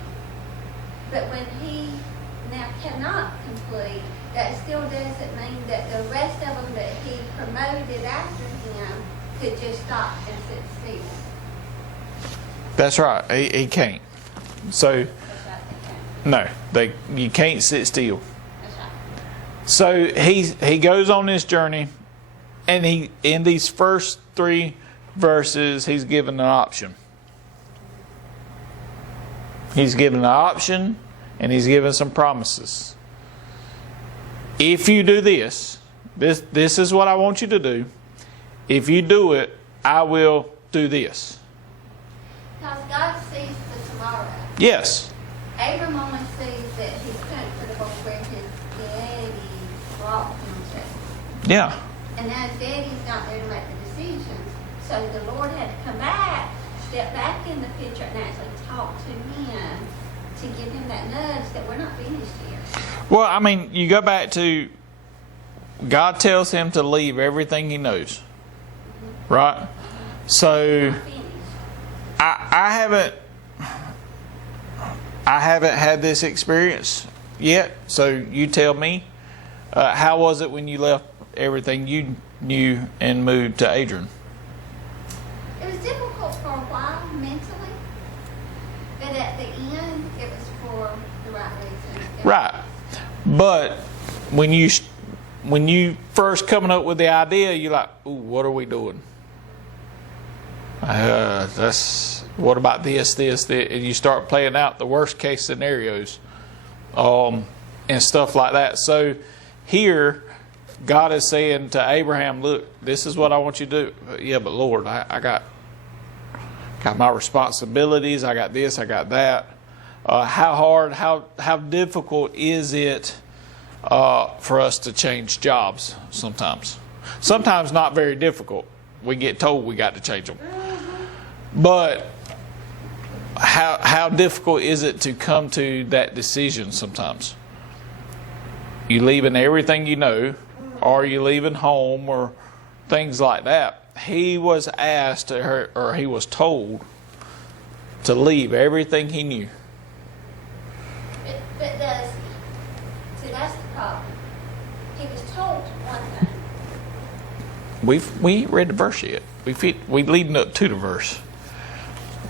But when he now cannot complete, that still doesn't mean that the rest of them that he promoted after him could just stop and sit still. That's right. He can't. So, That's right, they can't. no, you can't sit still. That's right. So he goes on this journey, and he in these first 3 verses he's given an option. He's given an option, and he's given some promises. If you do this is what I want you to do. If you do it, I will do this. Because God sees the tomorrow. Yes. Abram only sees that he's comfortable where his daddy brought him to. Yeah. And now his daddy's not there to make the decisions. So the Lord had to come back, step back in the picture, and actually talk to him to give him that nudge that we're not finished here. Well, I mean, you go back to God tells him to leave everything he knows. Right? So Not finished. I haven't had this experience yet. So you tell me, how was it when you left everything you knew and moved to Adrian? It was difficult for a while mentally, but at the end, it was for the right reasons. Right. But when you first coming up with the idea, you're like, ooh, what are we doing? What about this, and you start playing out the worst case scenarios, and stuff like that. So here, God is saying to Abraham, look, this is what I want you to do. Yeah, but Lord, I got my responsibilities. I got this, I got that. How hard, how difficult is it for us to change jobs sometimes? Sometimes not very difficult. We get told we got to change them. But how difficult is it to come to that decision sometimes? You leaving everything you know, or you leaving home, or things like that. He was asked, or he was told, to leave everything he knew. But does he? See, that's the problem. He was told one thing. We ain't read the verse yet. We leading up to the verse.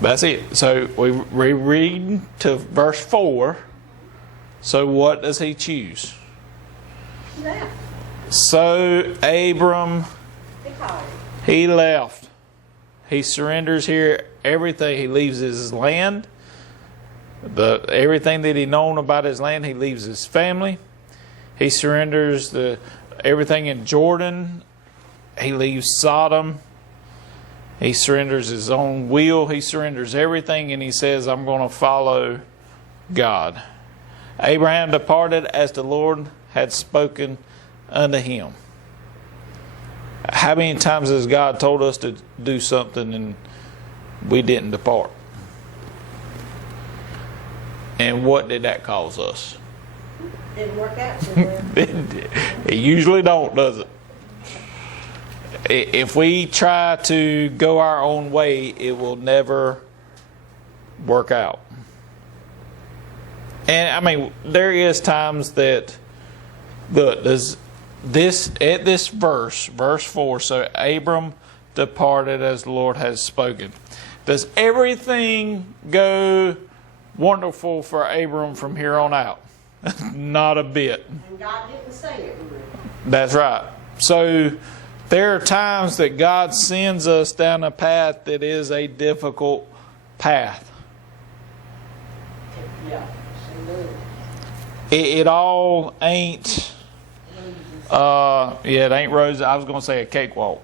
That's it. So we read to verse 4. So what does he choose? Yeah. So Abram, Because he left. He surrenders here everything. He leaves his land. Everything that he known about his land, he leaves his family. He surrenders everything in Jordan. He leaves Sodom. He surrenders his own will. He surrenders everything, and he says, I'm going to follow God. Abraham departed as the Lord had spoken unto him. How many times has God told us to do something and we didn't depart? And what did that cause us? Didn't work out too well. It usually don't, does it? If we try to go our own way, it will never work out. And I mean, there is times that, look, at this verse 4, so Abram departed as the Lord has spoken. Does everything go wonderful for Abram from here on out? Not a bit. And God didn't say it would. That's right. So there are times that God sends us down a path that is a difficult path. Yeah. It all ain't, it ain't rosy. I was going to say a cakewalk.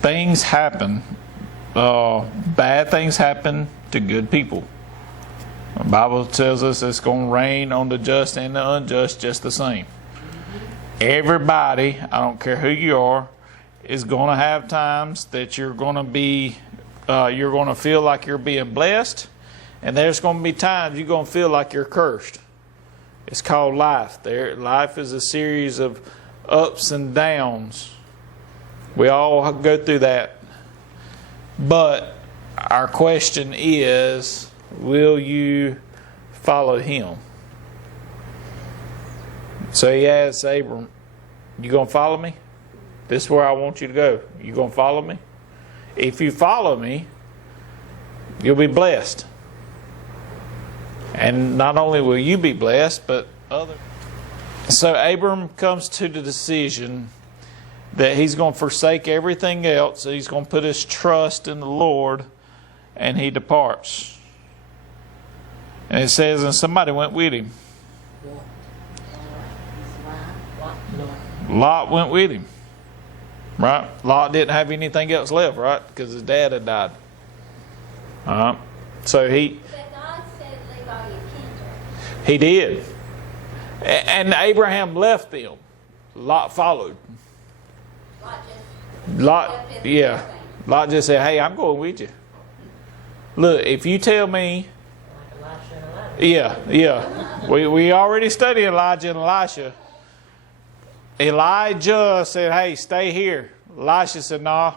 Things happen. Bad things happen to good people. The Bible tells us it's going to rain on the just and the unjust just the same. Everybody, I don't care who you are, is going to have times that you're going to be you're going to feel like you're being blessed, and there's going to be times you're going to feel like you're cursed. It's called life. Life is a series of ups and downs. We all go through that. But our question is, will you follow him? So he asks Abram, you going to follow me? This is where I want you to go. You going to follow me? If you follow me, you'll be blessed. And not only will you be blessed, but others. So Abram comes to the decision that he's going to forsake everything else. He's going to put his trust in the Lord, and he departs. And it says, and somebody went with him. Lot went with him. Right? Lot didn't have anything else left, right? Because his dad had died. So he... But God said, leave all your kindred. He did. And Abraham left them. Lot followed. Lot just said, hey, I'm going with you. Look, if you tell me... Yeah. We already studied Elijah and Elisha. Elijah said, hey, stay here. Elisha said, nah,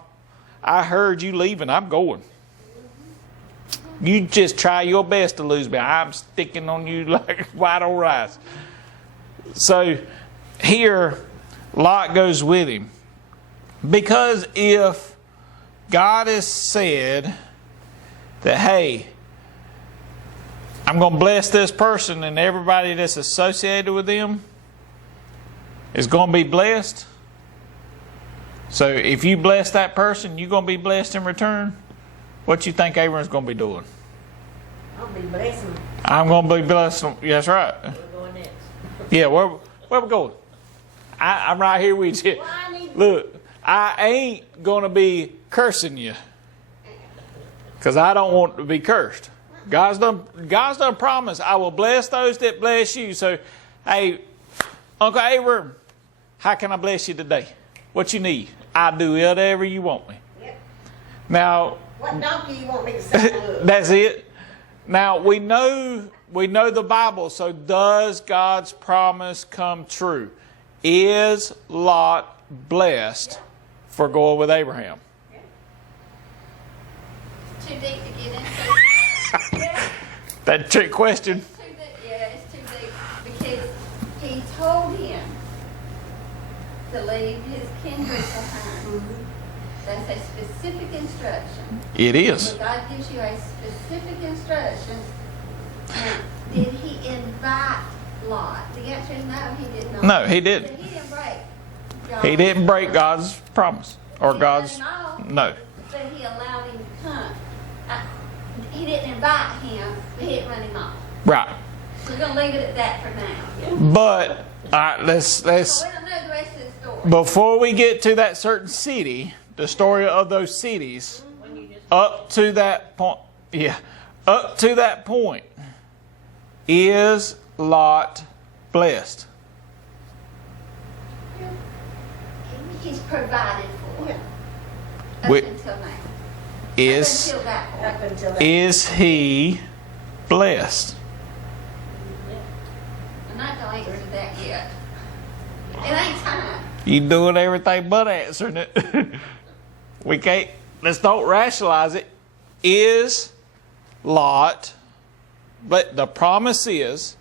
I heard you leaving. I'm going. You just try your best to lose me. I'm sticking on you like white on rice. So here, Lot goes with him. Because if God has said that, hey, I'm going to bless this person and everybody that's associated with them is going to be blessed. So if you bless that person, you're going to be blessed in return. What you think Abram's going to be doing? I'll be blessing. I'm going to be blessing. That's right. We're going next. Yeah, where we going? I'm right here with you. Look, I ain't going to be cursing you because I don't want to be cursed. God's done promised, I will bless those that bless you. So, hey, Uncle Abram, how can I bless you today? What you need? I'll do whatever you want me. Yep. Now, What donkey you want me to saddle up? that's it. Now, we know the Bible, so does God's promise come true? Is Lot blessed for going with Abraham? Too deep to get into. That trick question. It's too deep. Yeah, it's too deep because he told him to leave his kindred behind. That's a specific instruction. It is. When God gives you a specific instruction, now, did he invite Lot? The answer is no, he did not. No, he didn't. But he didn't break God's He didn't break God's promise or He God's. let him off, No. But he allowed him to come. He didn't invite him, but he didn't run him off. Right. We're going to leave it at that for now. But all right, let's So we don't know the rest of the story. before we get to that certain city, the story of those cities, up to that point, is Lot blessed? He's provided for. Up Wait. until now. Is Up until that point. Up until that. is he blessed? I'm not going to answer that yet. It ain't time. You doing everything but answering it. We can't. Let's don't rationalize it. Is Lot? But the promise is,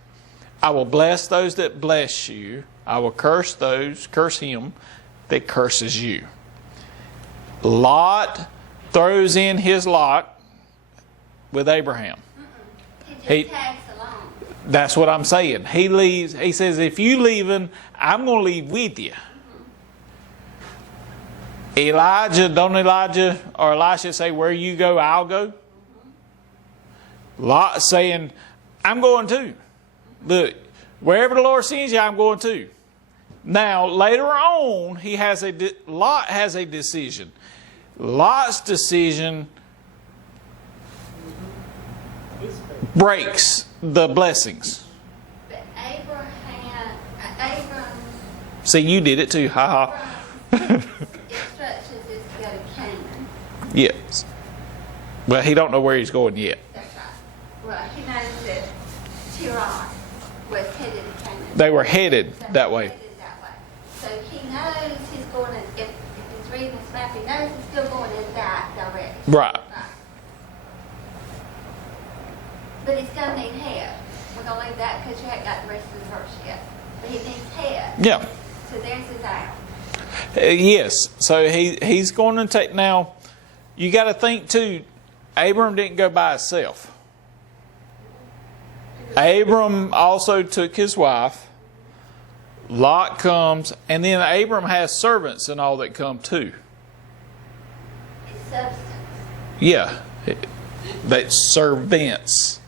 I will bless those that bless you. I will curse him that curses you. Lot throws in his lot with Abraham. He just tags along. That's what I'm saying. He leaves. He says, if you leaving, I'm going to leave with you. Elijah or Elisha say, where you go, I'll go. Lot saying, I'm going too. Look, wherever the Lord sends you, I'm going too. Now, later on, Lot has a decision. Lot's decision breaks the blessings. But Abram, See, you did it too. Ha ha. instructions is to go to Canaan. Yes. Well, he don't know where he's going yet. That's right. Well, he knows that Terah was headed to Canaan. They were headed So that he's way. headed that way. So he knows he's going in, if he's reading his map, he knows he's still going in that direction. Right. But he's going to need help. We're going to leave that because you haven't got the rest of the verse yet. But he needs help. Yeah. So there's his out. Yes. So he's going to take. Now, you got to think too, Abram didn't go by himself. Abram also took his wife. Lot comes, and then Abram has servants and all that come too. His substance. Yeah. That servants.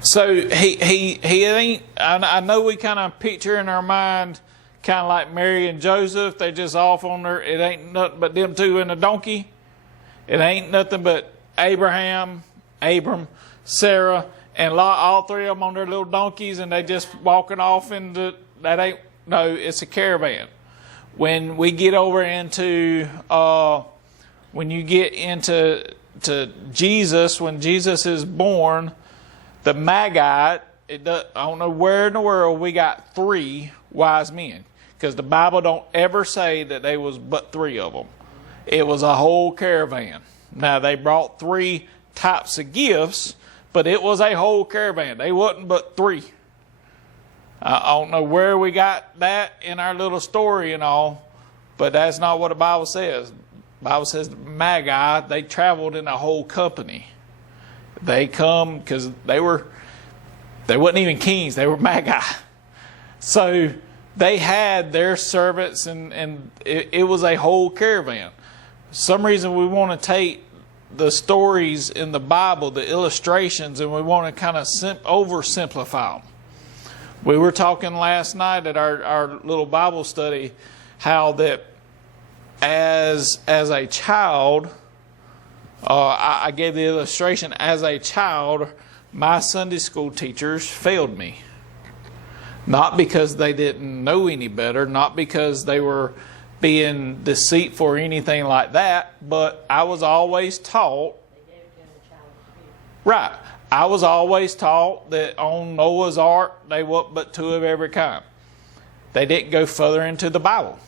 So he ain't. I know we kind of picture in our mind, kind of like Mary and Joseph. They just off on their. It ain't nothing but them two and a donkey. It ain't nothing but Abram, Sarah, and Lot. All three of them on their little donkeys, and they just walking off into that. Ain't no. It's a caravan. When we get over into when you get into to Jesus, when Jesus is born, the Magi, I don't know where in the world we got 3 wise men, because the Bible don't ever say that there was but 3 of them. It was a whole caravan. Now they brought 3 types of gifts, but it was a whole caravan. They wasn't but 3. I don't know where we got that in our little story and all, but that's not what the Bible says. The Bible says the Magi, they traveled in a whole company. They come because they wasn't even kings, they were Magi. So they had their servants, and it was a whole caravan. For some reason we want to take the stories in the Bible, the illustrations, and we want to kind of oversimplify them. We were talking last night at our little Bible study how that as a child, I gave the illustration, as a child, my Sunday school teachers failed me. Not because they didn't know any better, not because they were being deceitful or anything like that, but I was always taught, right, I was always taught that on Noah's Ark, they were but 2 of every kind. They didn't go further into the Bible.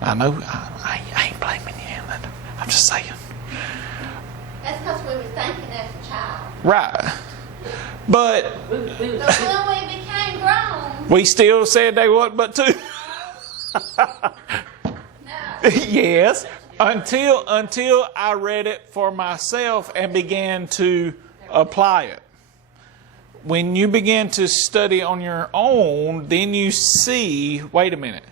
I know, I ain't blaming you. I'm just saying. That's because we were thinking as a child. Right. But But when we became grown, we still said they wasn't but 2. no. Yes. Until I read it for myself and began to apply it. When you begin to study on your own, then you see, wait a minute.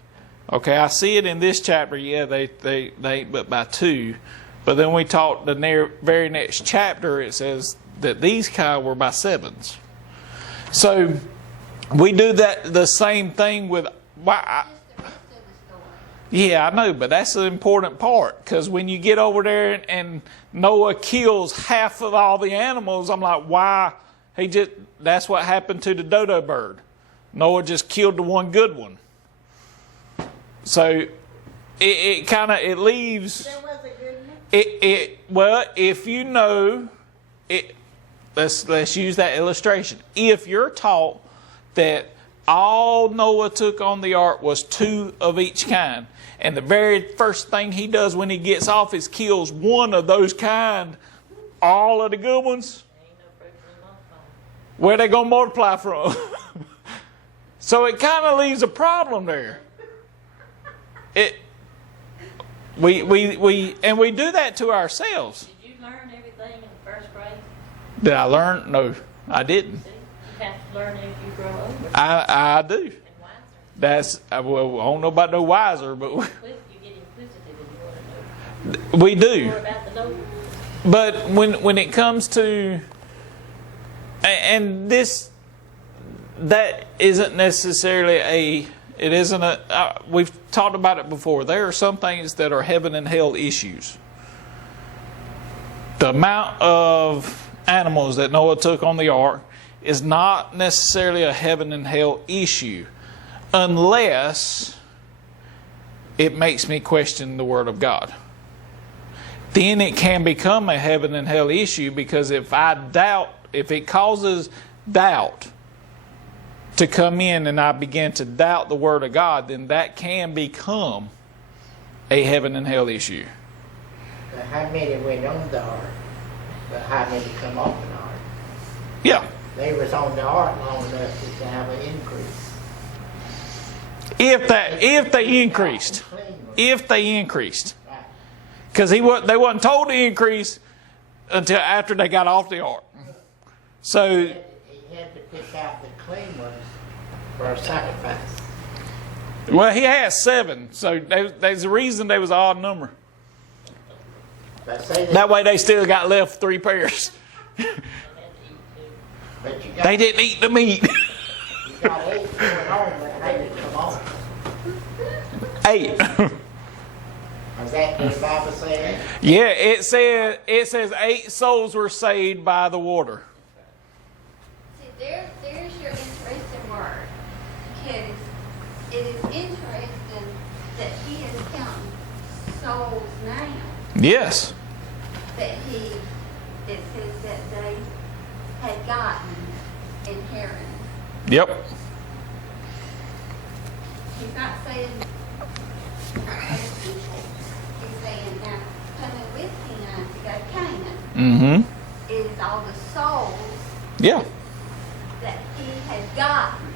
Okay, I see it in this chapter. Yeah, they ain't but by 2. But then we taught the very next chapter, it says that these kind were by 7s. So we do that the same thing with. Yeah, I know, but that's the important part, because when you get over there and Noah kills half of all the animals, I'm like, why? That's what happened to the dodo bird. Noah just killed the one good one. So it leaves. There was a good one. Well, if you know it, let's use that illustration. If you're taught that all Noah took on the ark was 2 of each kind, and the very first thing he does when he gets off is kills one of those kind, all of the good ones, where they gonna multiply from? So it kind of leaves a problem there. We do that to ourselves. Did you learn everything in the first grade? Did I learn? No, I didn't. See? You have to learn as you grow older I do. and wiser. That's well, I don't know about no wiser, but You get inquisitive and you want to know we do. more about the Lord. But when it comes to, and this, that isn't necessarily we've talked about it before. There are some things that are heaven and hell issues. The amount of animals that Noah took on the ark is not necessarily a heaven and hell issue, unless it makes me question the Word of God. then it can become a heaven and hell issue, because if it causes doubt to come in and I begin to doubt the Word of God, then that can become a heaven and hell issue. But how many went on the ark? But how many come off the ark? Yeah. They was on the ark long enough to have an increase. If they increased. If they increased. Because they wasn't told to increase until after they got off the ark. So He had to pick out the clean ones for a sacrifice. well, he has 7, so there's a reason they was an odd number. But say That way they still got left 3 pairs. but you got, They didn't eat the meat. you got 8 going on, but they didn't come on. 8. Is that what the Bible says? Yeah, it says 8 souls were saved by the water. See, there's your interesting word. Because it is interesting that he is counting souls now. Yes. That it says that they had gotten inheritance. Yep. He's not saying other people. He's saying now coming with him to go to Canaan Mm-hmm. is all the souls Yeah. that he had gotten.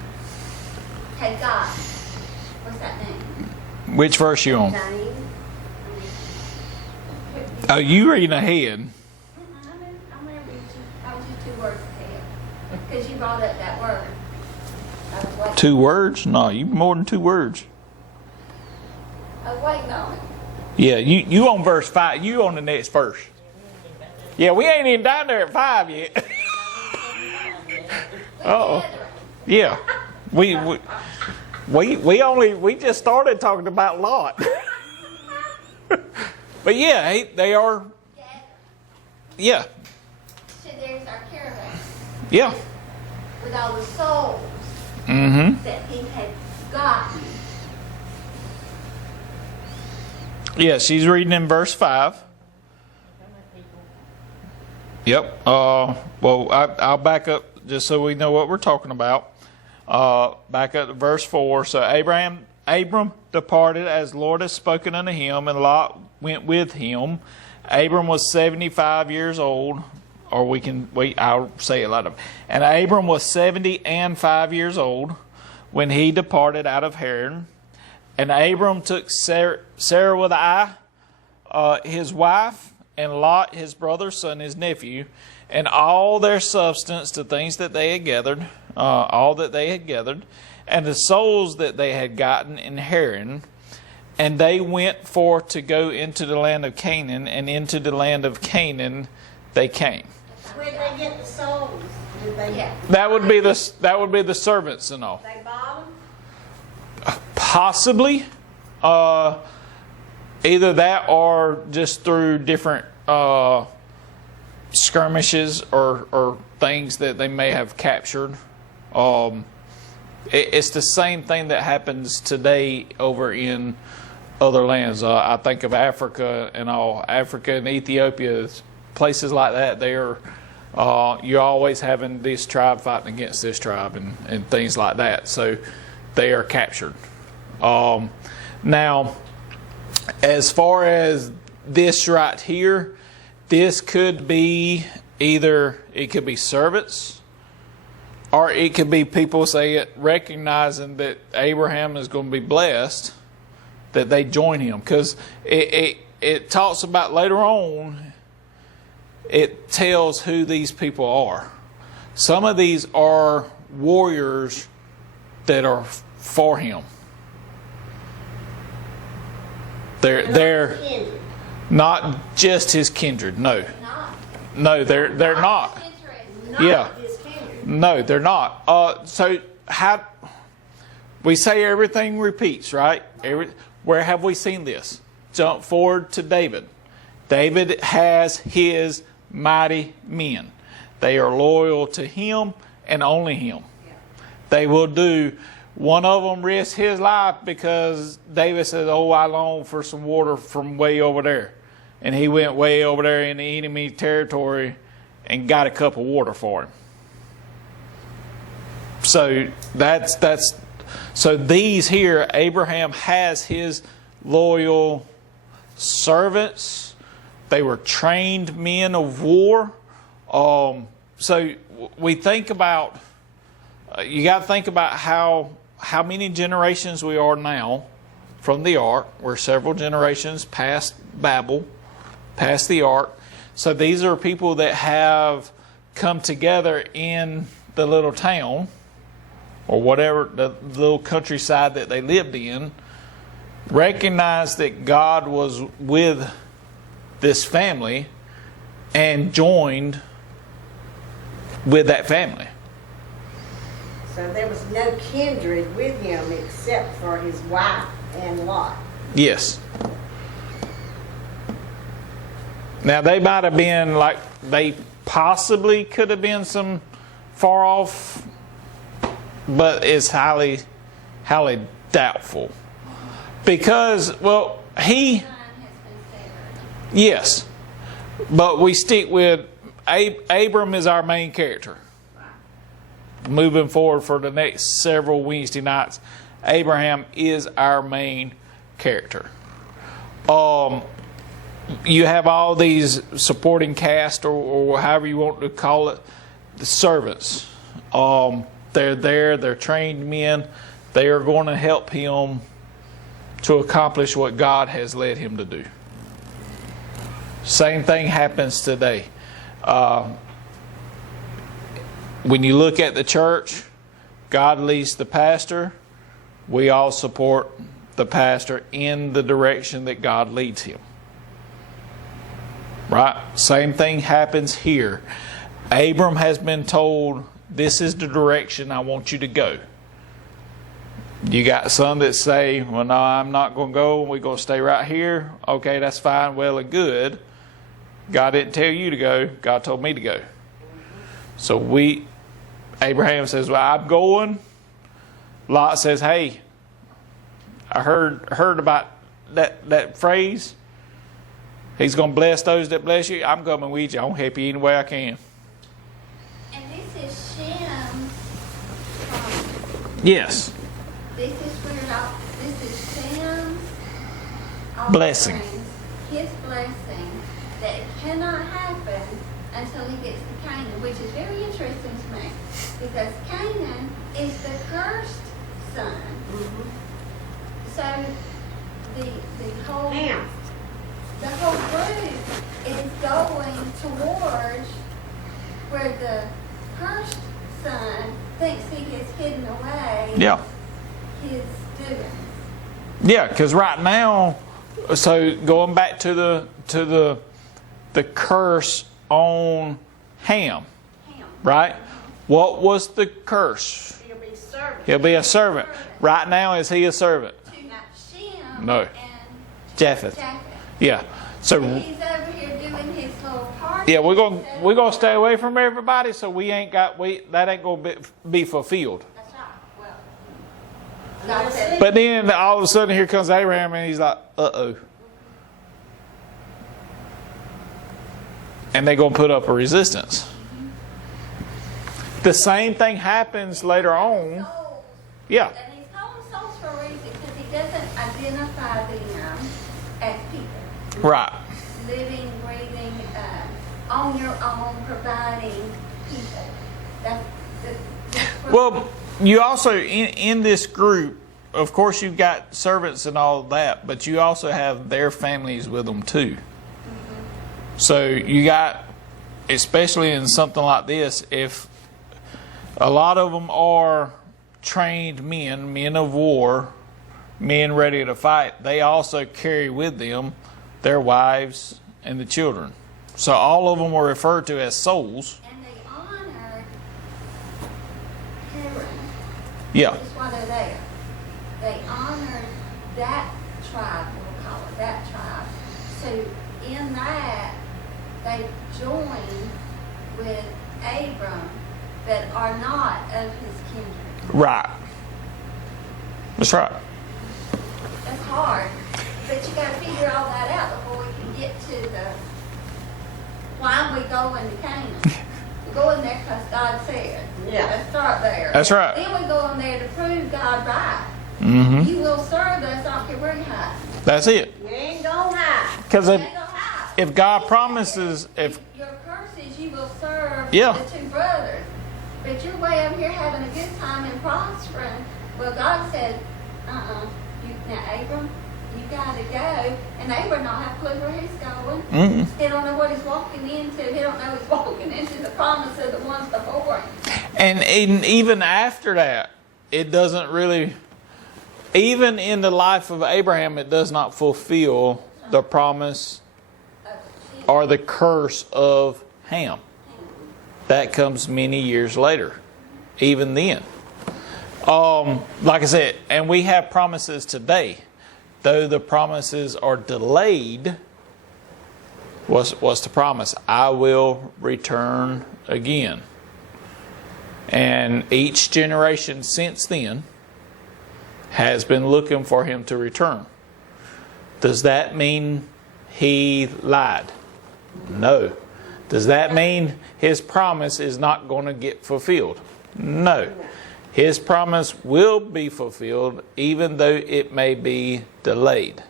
What's that name? Which verse you on? Name. Oh, you reading ahead. I'm going to read you. I was just 2 words ahead. Because you brought up that word. I was waiting. 2 words? No, you more than 2 words. I was waiting on it. Yeah, you on verse 5. You on the next verse. Yeah, we ain't even down there at 5 yet. Uh-oh. Yeah. We just started talking about Lot. But yeah, they are. Yeah. So there's our caravan Yeah. with all the souls Mm-hmm. that he had gotten. Yeah, she's reading in verse 5. Yep. Well, I'll back up just so we know what we're talking about. Back up to verse 4. So Abram departed as the Lord had spoken unto him, and Lot went with him. Abram was 75 years old, or I'll say it like that. And Abram was 75 years old when he departed out of Haran. And Abram took Sarah with his wife, and Lot his brother's son, his nephew, and all their substance, the things that they had gathered, and the souls that they had gotten in Haran. And they went forth to go into the land of Canaan, and into the land of Canaan they came. Where'd they get the souls? Did they? Yeah. That would be the servants and all. They bought them? Possibly, either that or just through different skirmishes or things that they may have captured. It's the same thing that happens today over in other lands. I think of Africa and all. Africa and Ethiopia, places like that. You're always having this tribe fighting against this tribe and things like that. So they are captured. Now, as far as this right here, this could be it could be servants, or it could be people recognizing that Abraham is going to be blessed, that they join him. Because it talks about later on, it tells who these people are. Some of these are warriors that are for him. They're not just his kindred. No, they're not. Yeah, no, they're not. So how we say everything repeats, right? Where have we seen this? Jump forward to David. David has his mighty men. They are loyal to him and only him. They will do. One of them risked his life because David said, "Oh, I long for some water from way over there." and he went way over there in the enemy territory and got a cup of water for him. So so these here, Abraham has his loyal servants. They were trained men of war. So we think about, you got to think about how many generations we are now from the ark. We're several generations past Babel, past the ark. So these are people that have come together in the little town, or whatever, the little countryside that they lived in, recognized that God was with this family and joined with that family. So there was no kindred with him except for his wife and Lot. Yes. Now they might have been like, they possibly could have been some far off, but it's highly doubtful. Because, well, Son has been severed. yes, but we stick with Abram is our main character. Moving forward for the next several Wednesday nights, Abraham is our main character. You have all these supporting cast, or however you want to call it, the servants. They're there, they're trained men. They are going to help him to accomplish what God has led him to do. Same thing happens today. When you look at the church, God leads the pastor. We all support the pastor in the direction that God leads him. Right? Same thing happens here. Abram has been told, this is the direction I want you to go. You got some that say, well, no, I'm not going to go. We're going to stay right here. Okay, that's fine, well and good. God didn't tell you to go. God told me to go. So Abraham says, well, I'm going. Lot says, hey, I heard about that phrase. He's going to bless those that bless you. I'm coming with you. I'm going to help you any way I can. And this is Shem's promise. Yes. This is Shem's Blessing. offering, his blessing, that it cannot happen until he gets to Canaan, which is very interesting to me, because Canaan is the cursed son. So the whole Now, group is going towards where the cursed son thinks he has hidden away Yeah. his doings. Yeah, because right now, so going back to the curse on Ham, right? What was the curse? he'll be servant. He'll be a servant. Right now, is he a servant? To Shem No. and Japheth. Japheth. Yeah. So He's over here doing his little party. yeah, we're gonna stay away from everybody, so that ain't gonna be fulfilled. That's right. Well, God said, But then all of a sudden, here comes Abraham, and he's like, "Uh-oh," and they're gonna put up a resistance. The same thing happens later on. souls. Yeah. And he's calling souls for a reason, because he doesn't identify them as people. Right. Living, breathing, on your own, providing people. That's Well, you also in this group, of course, you've got servants and all of that, but you also have their families with them too. So you got, especially in something like this, if a lot of them are trained men of war, men ready to fight, they also carry with them their wives and the children. So all of them were referred to as souls. and they honored Haran. Yeah. That's why they're there. They honored that tribe, we'll call it that tribe. So in that, they joined with Abram that are not of his kindred. Right. That's right. That's hard, but you got to figure all that out before we can get to the, why we going to Canaan? We go in there because God said. Yeah. Let's start there. That's right. Then we go in there to prove God right. Mm-hmm. You will serve us, I don't care where you hide. That's it. You ain't gonna hide. Because You ain't gonna hide. if God promises, if Your curse is you will serve Yeah. the two brothers. But you're way over here having a good time and prospering. Well, God said, now Abram, you gotta go. And Abram don't have a clue where he's going. mm-mm. He don't know what he's walking into. He don't know he's walking into the promise of the ones before him. And even after that, it doesn't really, even in the life of Abraham, it does not fulfill the promise or the curse of Ham. That comes many years later, even then. Like I said, and we have promises today. Though the promises are delayed, what's the promise? I will return again. And each generation since then has been looking for him to return. Does that mean he lied? No. Does that mean his promise is not going to get fulfilled? No. His promise will be fulfilled even though it may be delayed.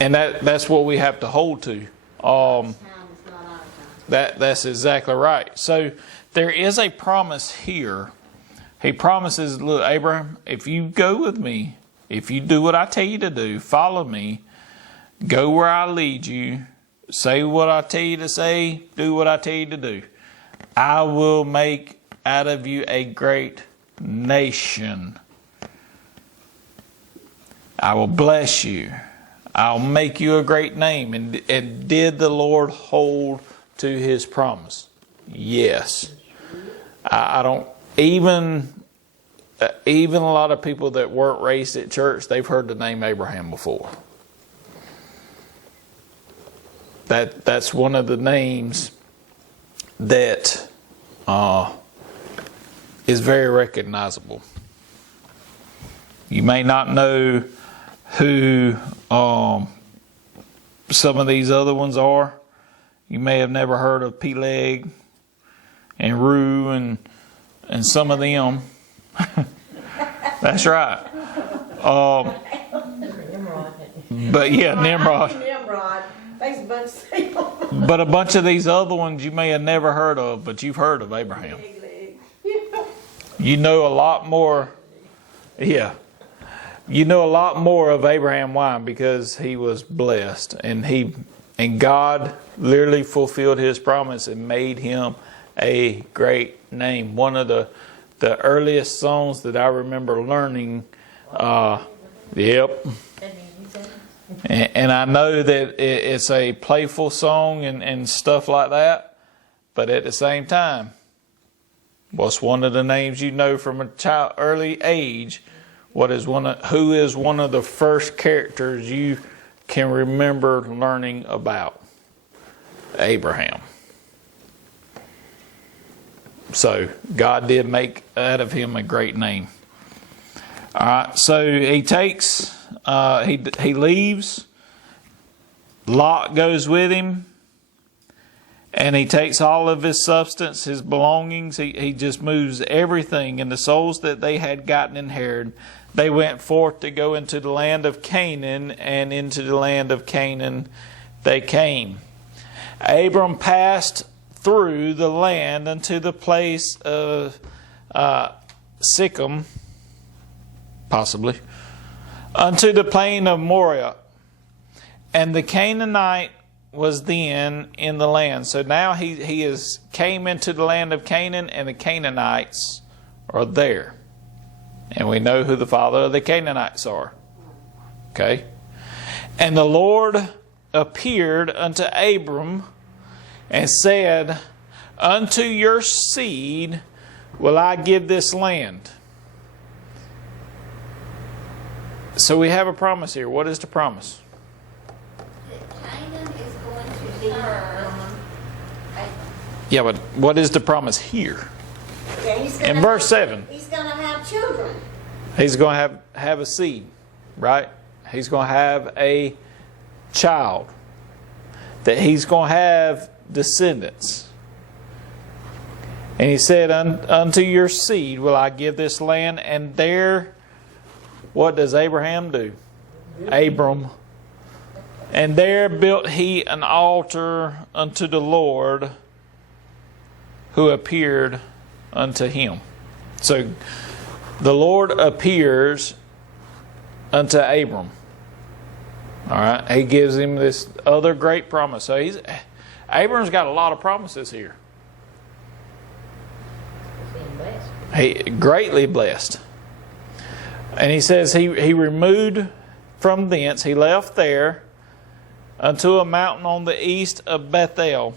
And that's what we have to hold to. That's exactly right. So there is a promise here. He promises, look, Abraham, if you go with me, if you do what I tell you to do, follow me, go where I lead you, say what I tell you to say, do what I tell you to do, I will make out of you a great nation. I will bless you. I'll make you a great name. And did the Lord hold to his promise? Yes. I don't, even a lot of people that weren't raised at church, they've heard the name Abraham before. That's one of the names that is very recognizable. You may not know who some of these other ones are. You may have never heard of Peleg and Rue and some of them. That's right. But yeah, Nimrod. Nimrod. There's a bunch of people. But a bunch of these other ones you may have never heard of, but you've heard of Abraham. You know a lot more. Yeah. You know a lot more of Abraham. Why? Because he was blessed. And God literally fulfilled his promise and made him a great name. One of the earliest songs that I remember learning. Yep. And I know that it's a playful song and stuff like that. But at the same time, what's one of the names you know from a early age? Who is one of the first characters you can remember learning about? Abraham. So God did make out of him a great name. All right, so he takes, he leaves. Lot goes with him. And he takes all of his substance, his belongings. He just moves everything. And the souls that they had gotten inherited, they went forth to go into the land of Canaan, and into the land of Canaan they came. Abram passed through the land unto the place of Sichem, possibly, unto the plain of Moriah. And the Canaanite was then in the land. So now he came into the land of Canaan, and the Canaanites are there. And we know who the father of the Canaanites are. Okay? And the Lord appeared unto Abram and said, unto your seed will I give this land. So we have a promise here. What is the promise? Canaan is going to serve. Yeah, but what is the promise here? Yeah, he's In verse 7. He's going to have children. He's going to have a seed, right? He's going to have a child, that he's going to have descendants. And he said, unto your seed will I give this land. And there, what does Abraham do? Abram. And there built he an altar unto the Lord, who appeared unto him. So the Lord appears unto Abram. All right, he gives him this other great promise. So Abram's got a lot of promises here. Being blessed. He greatly blessed. And he says he removed from thence, he left there unto a mountain on the east of Bethel,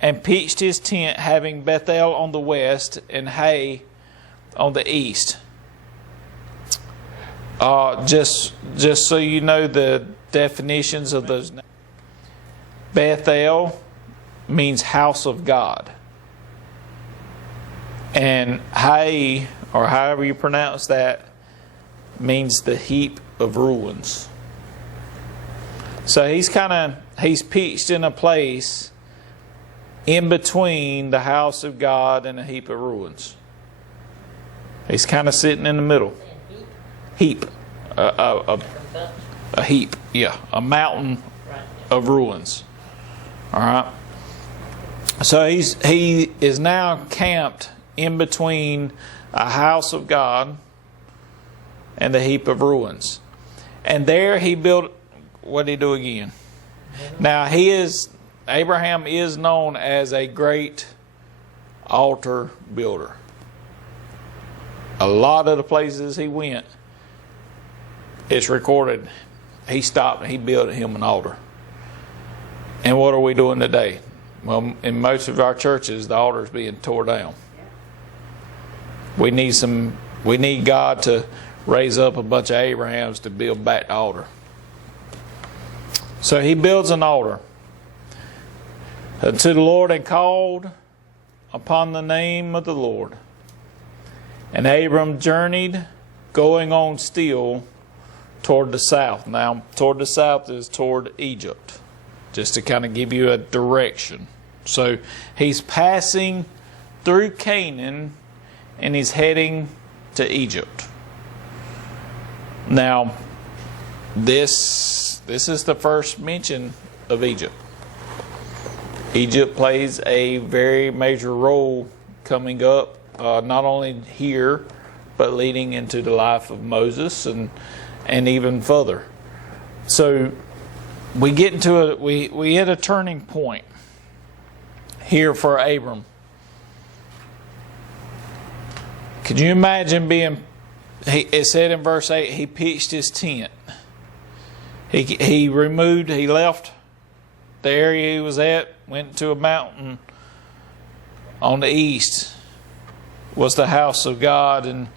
and pitched his tent, having Bethel on the west and Hai on the east. Just so you know the definitions of those names. Bethel means house of God. And Hai, or however you pronounce that, means the heap of ruins. So he's pitched in a place in between the house of God and a heap of ruins. He's kind of sitting in the middle. Heap. A heap, yeah. A mountain of ruins. All right. So he is now camped in between a house of God and the heap of ruins. And there he built, what did he do again? Now Abraham is known as a great altar builder. A lot of the places he went, it's recorded, he stopped and he built him an altar. And what are we doing today? Well, in most of our churches, the altar is being tore down. We need God to raise up a bunch of Abrahams to build back the altar. So he builds an altar unto the Lord, and called upon the name of the Lord. And Abram journeyed, going on still toward the south. Now, toward the south is toward Egypt, just to kind of give you a direction. So he's passing through Canaan and he's heading to Egypt. Now, this is the first mention of Egypt. Egypt plays a very major role coming up, not only here, but leading into the life of Moses and even further. So we get into we hit a turning point here for Abram. Could you imagine it said in verse 8, he pitched his tent. He left the area he was at, went to a mountain. On the east was the house of God,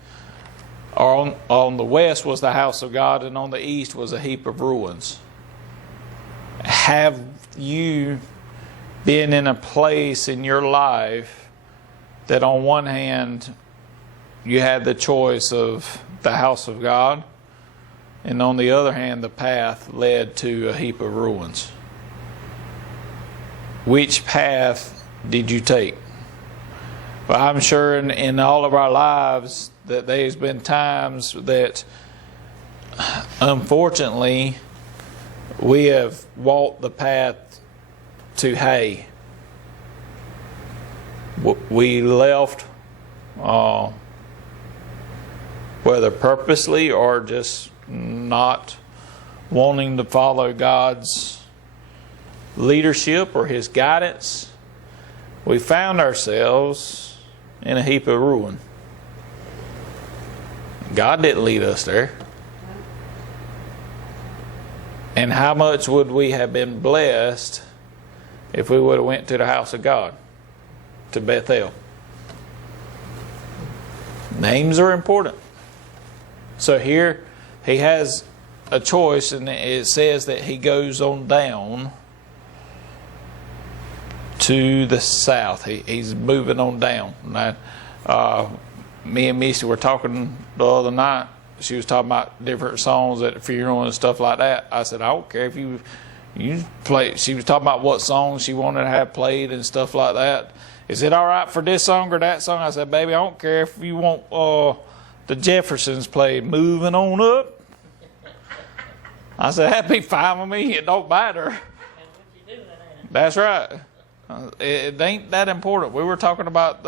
or on the west was the house of God, and on the east was a heap of ruins. Have you been in a place in your life that on one hand you had the choice of the house of God, and on the other hand the path led to a heap of ruins? Which path did you take? Well, I'm sure in all of our lives that there's been times that unfortunately we have walked the path to hay. We left, whether purposely or just not wanting to follow God's leadership or His guidance. We found ourselves in a heap of ruin. God didn't lead us there. And how much would we have been blessed if we would have went to the house of God, to Bethel? Names are important. So here he has a choice, and it says that he goes on down to the south. He's moving on down. Now, me and Misty were talking the other night. She was talking about different songs at the funeral and stuff like that. I said, I don't care if you You play. She was talking about what songs she wanted to have played and stuff like that. Is it all right for this song or that song? I said, baby, I don't care if you want the Jeffersons played, Moving On Up. I said, that'd be fine with me. It don't matter. That's right. It ain't that important. We were talking about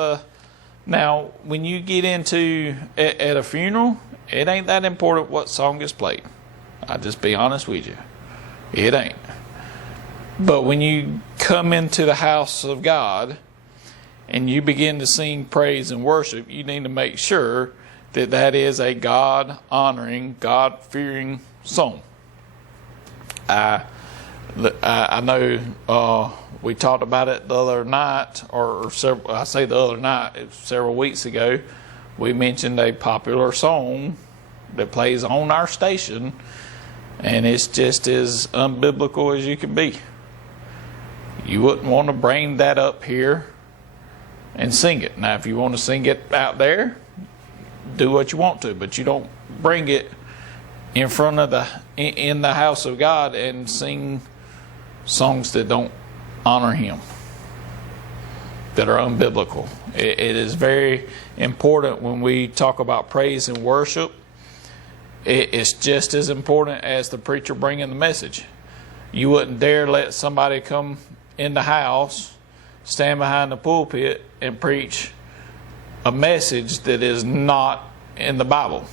now, when you get into at a funeral, it ain't that important what song is played. I'll just be honest with you. It ain't. But when you come into the house of God and you begin to sing praise and worship, you need to make sure that that is a God-honoring, God-fearing song. I know we talked about it the other night, or several, I say the other night, it was several weeks ago. We mentioned a popular song that plays on our station, and it's just as unbiblical as you can be. You wouldn't want to bring that up here and sing it. Now, if you want to sing it out there, do what you want to, but you don't bring it in front of in the house of God and sing songs that don't honor Him, that are unbiblical. It is very important when we talk about praise and worship. It's just as important as the preacher bringing the message. You wouldn't dare let somebody come in the house, stand behind the pulpit, and preach a message that is not in the Bible.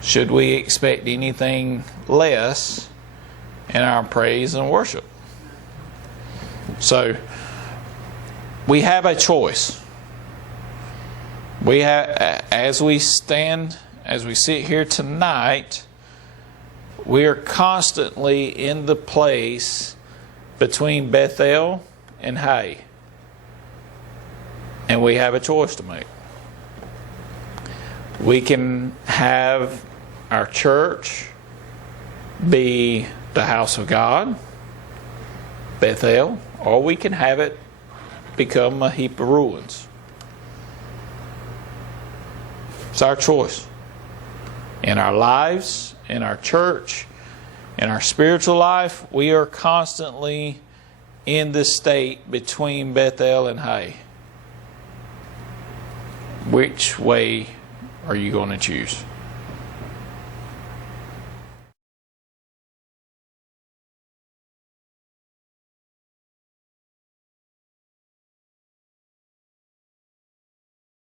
Should we expect anything less in our praise and worship? So, we have a choice. We have, as we sit here tonight, we are constantly in the place between Bethel and Hay. And we have a choice to make. We can have our church be the house of God, Bethel, or we can have it become a heap of ruins. It's our choice. In our lives, in our church, in our spiritual life, we are constantly in this state between Bethel and Hay. Which way are you going to choose?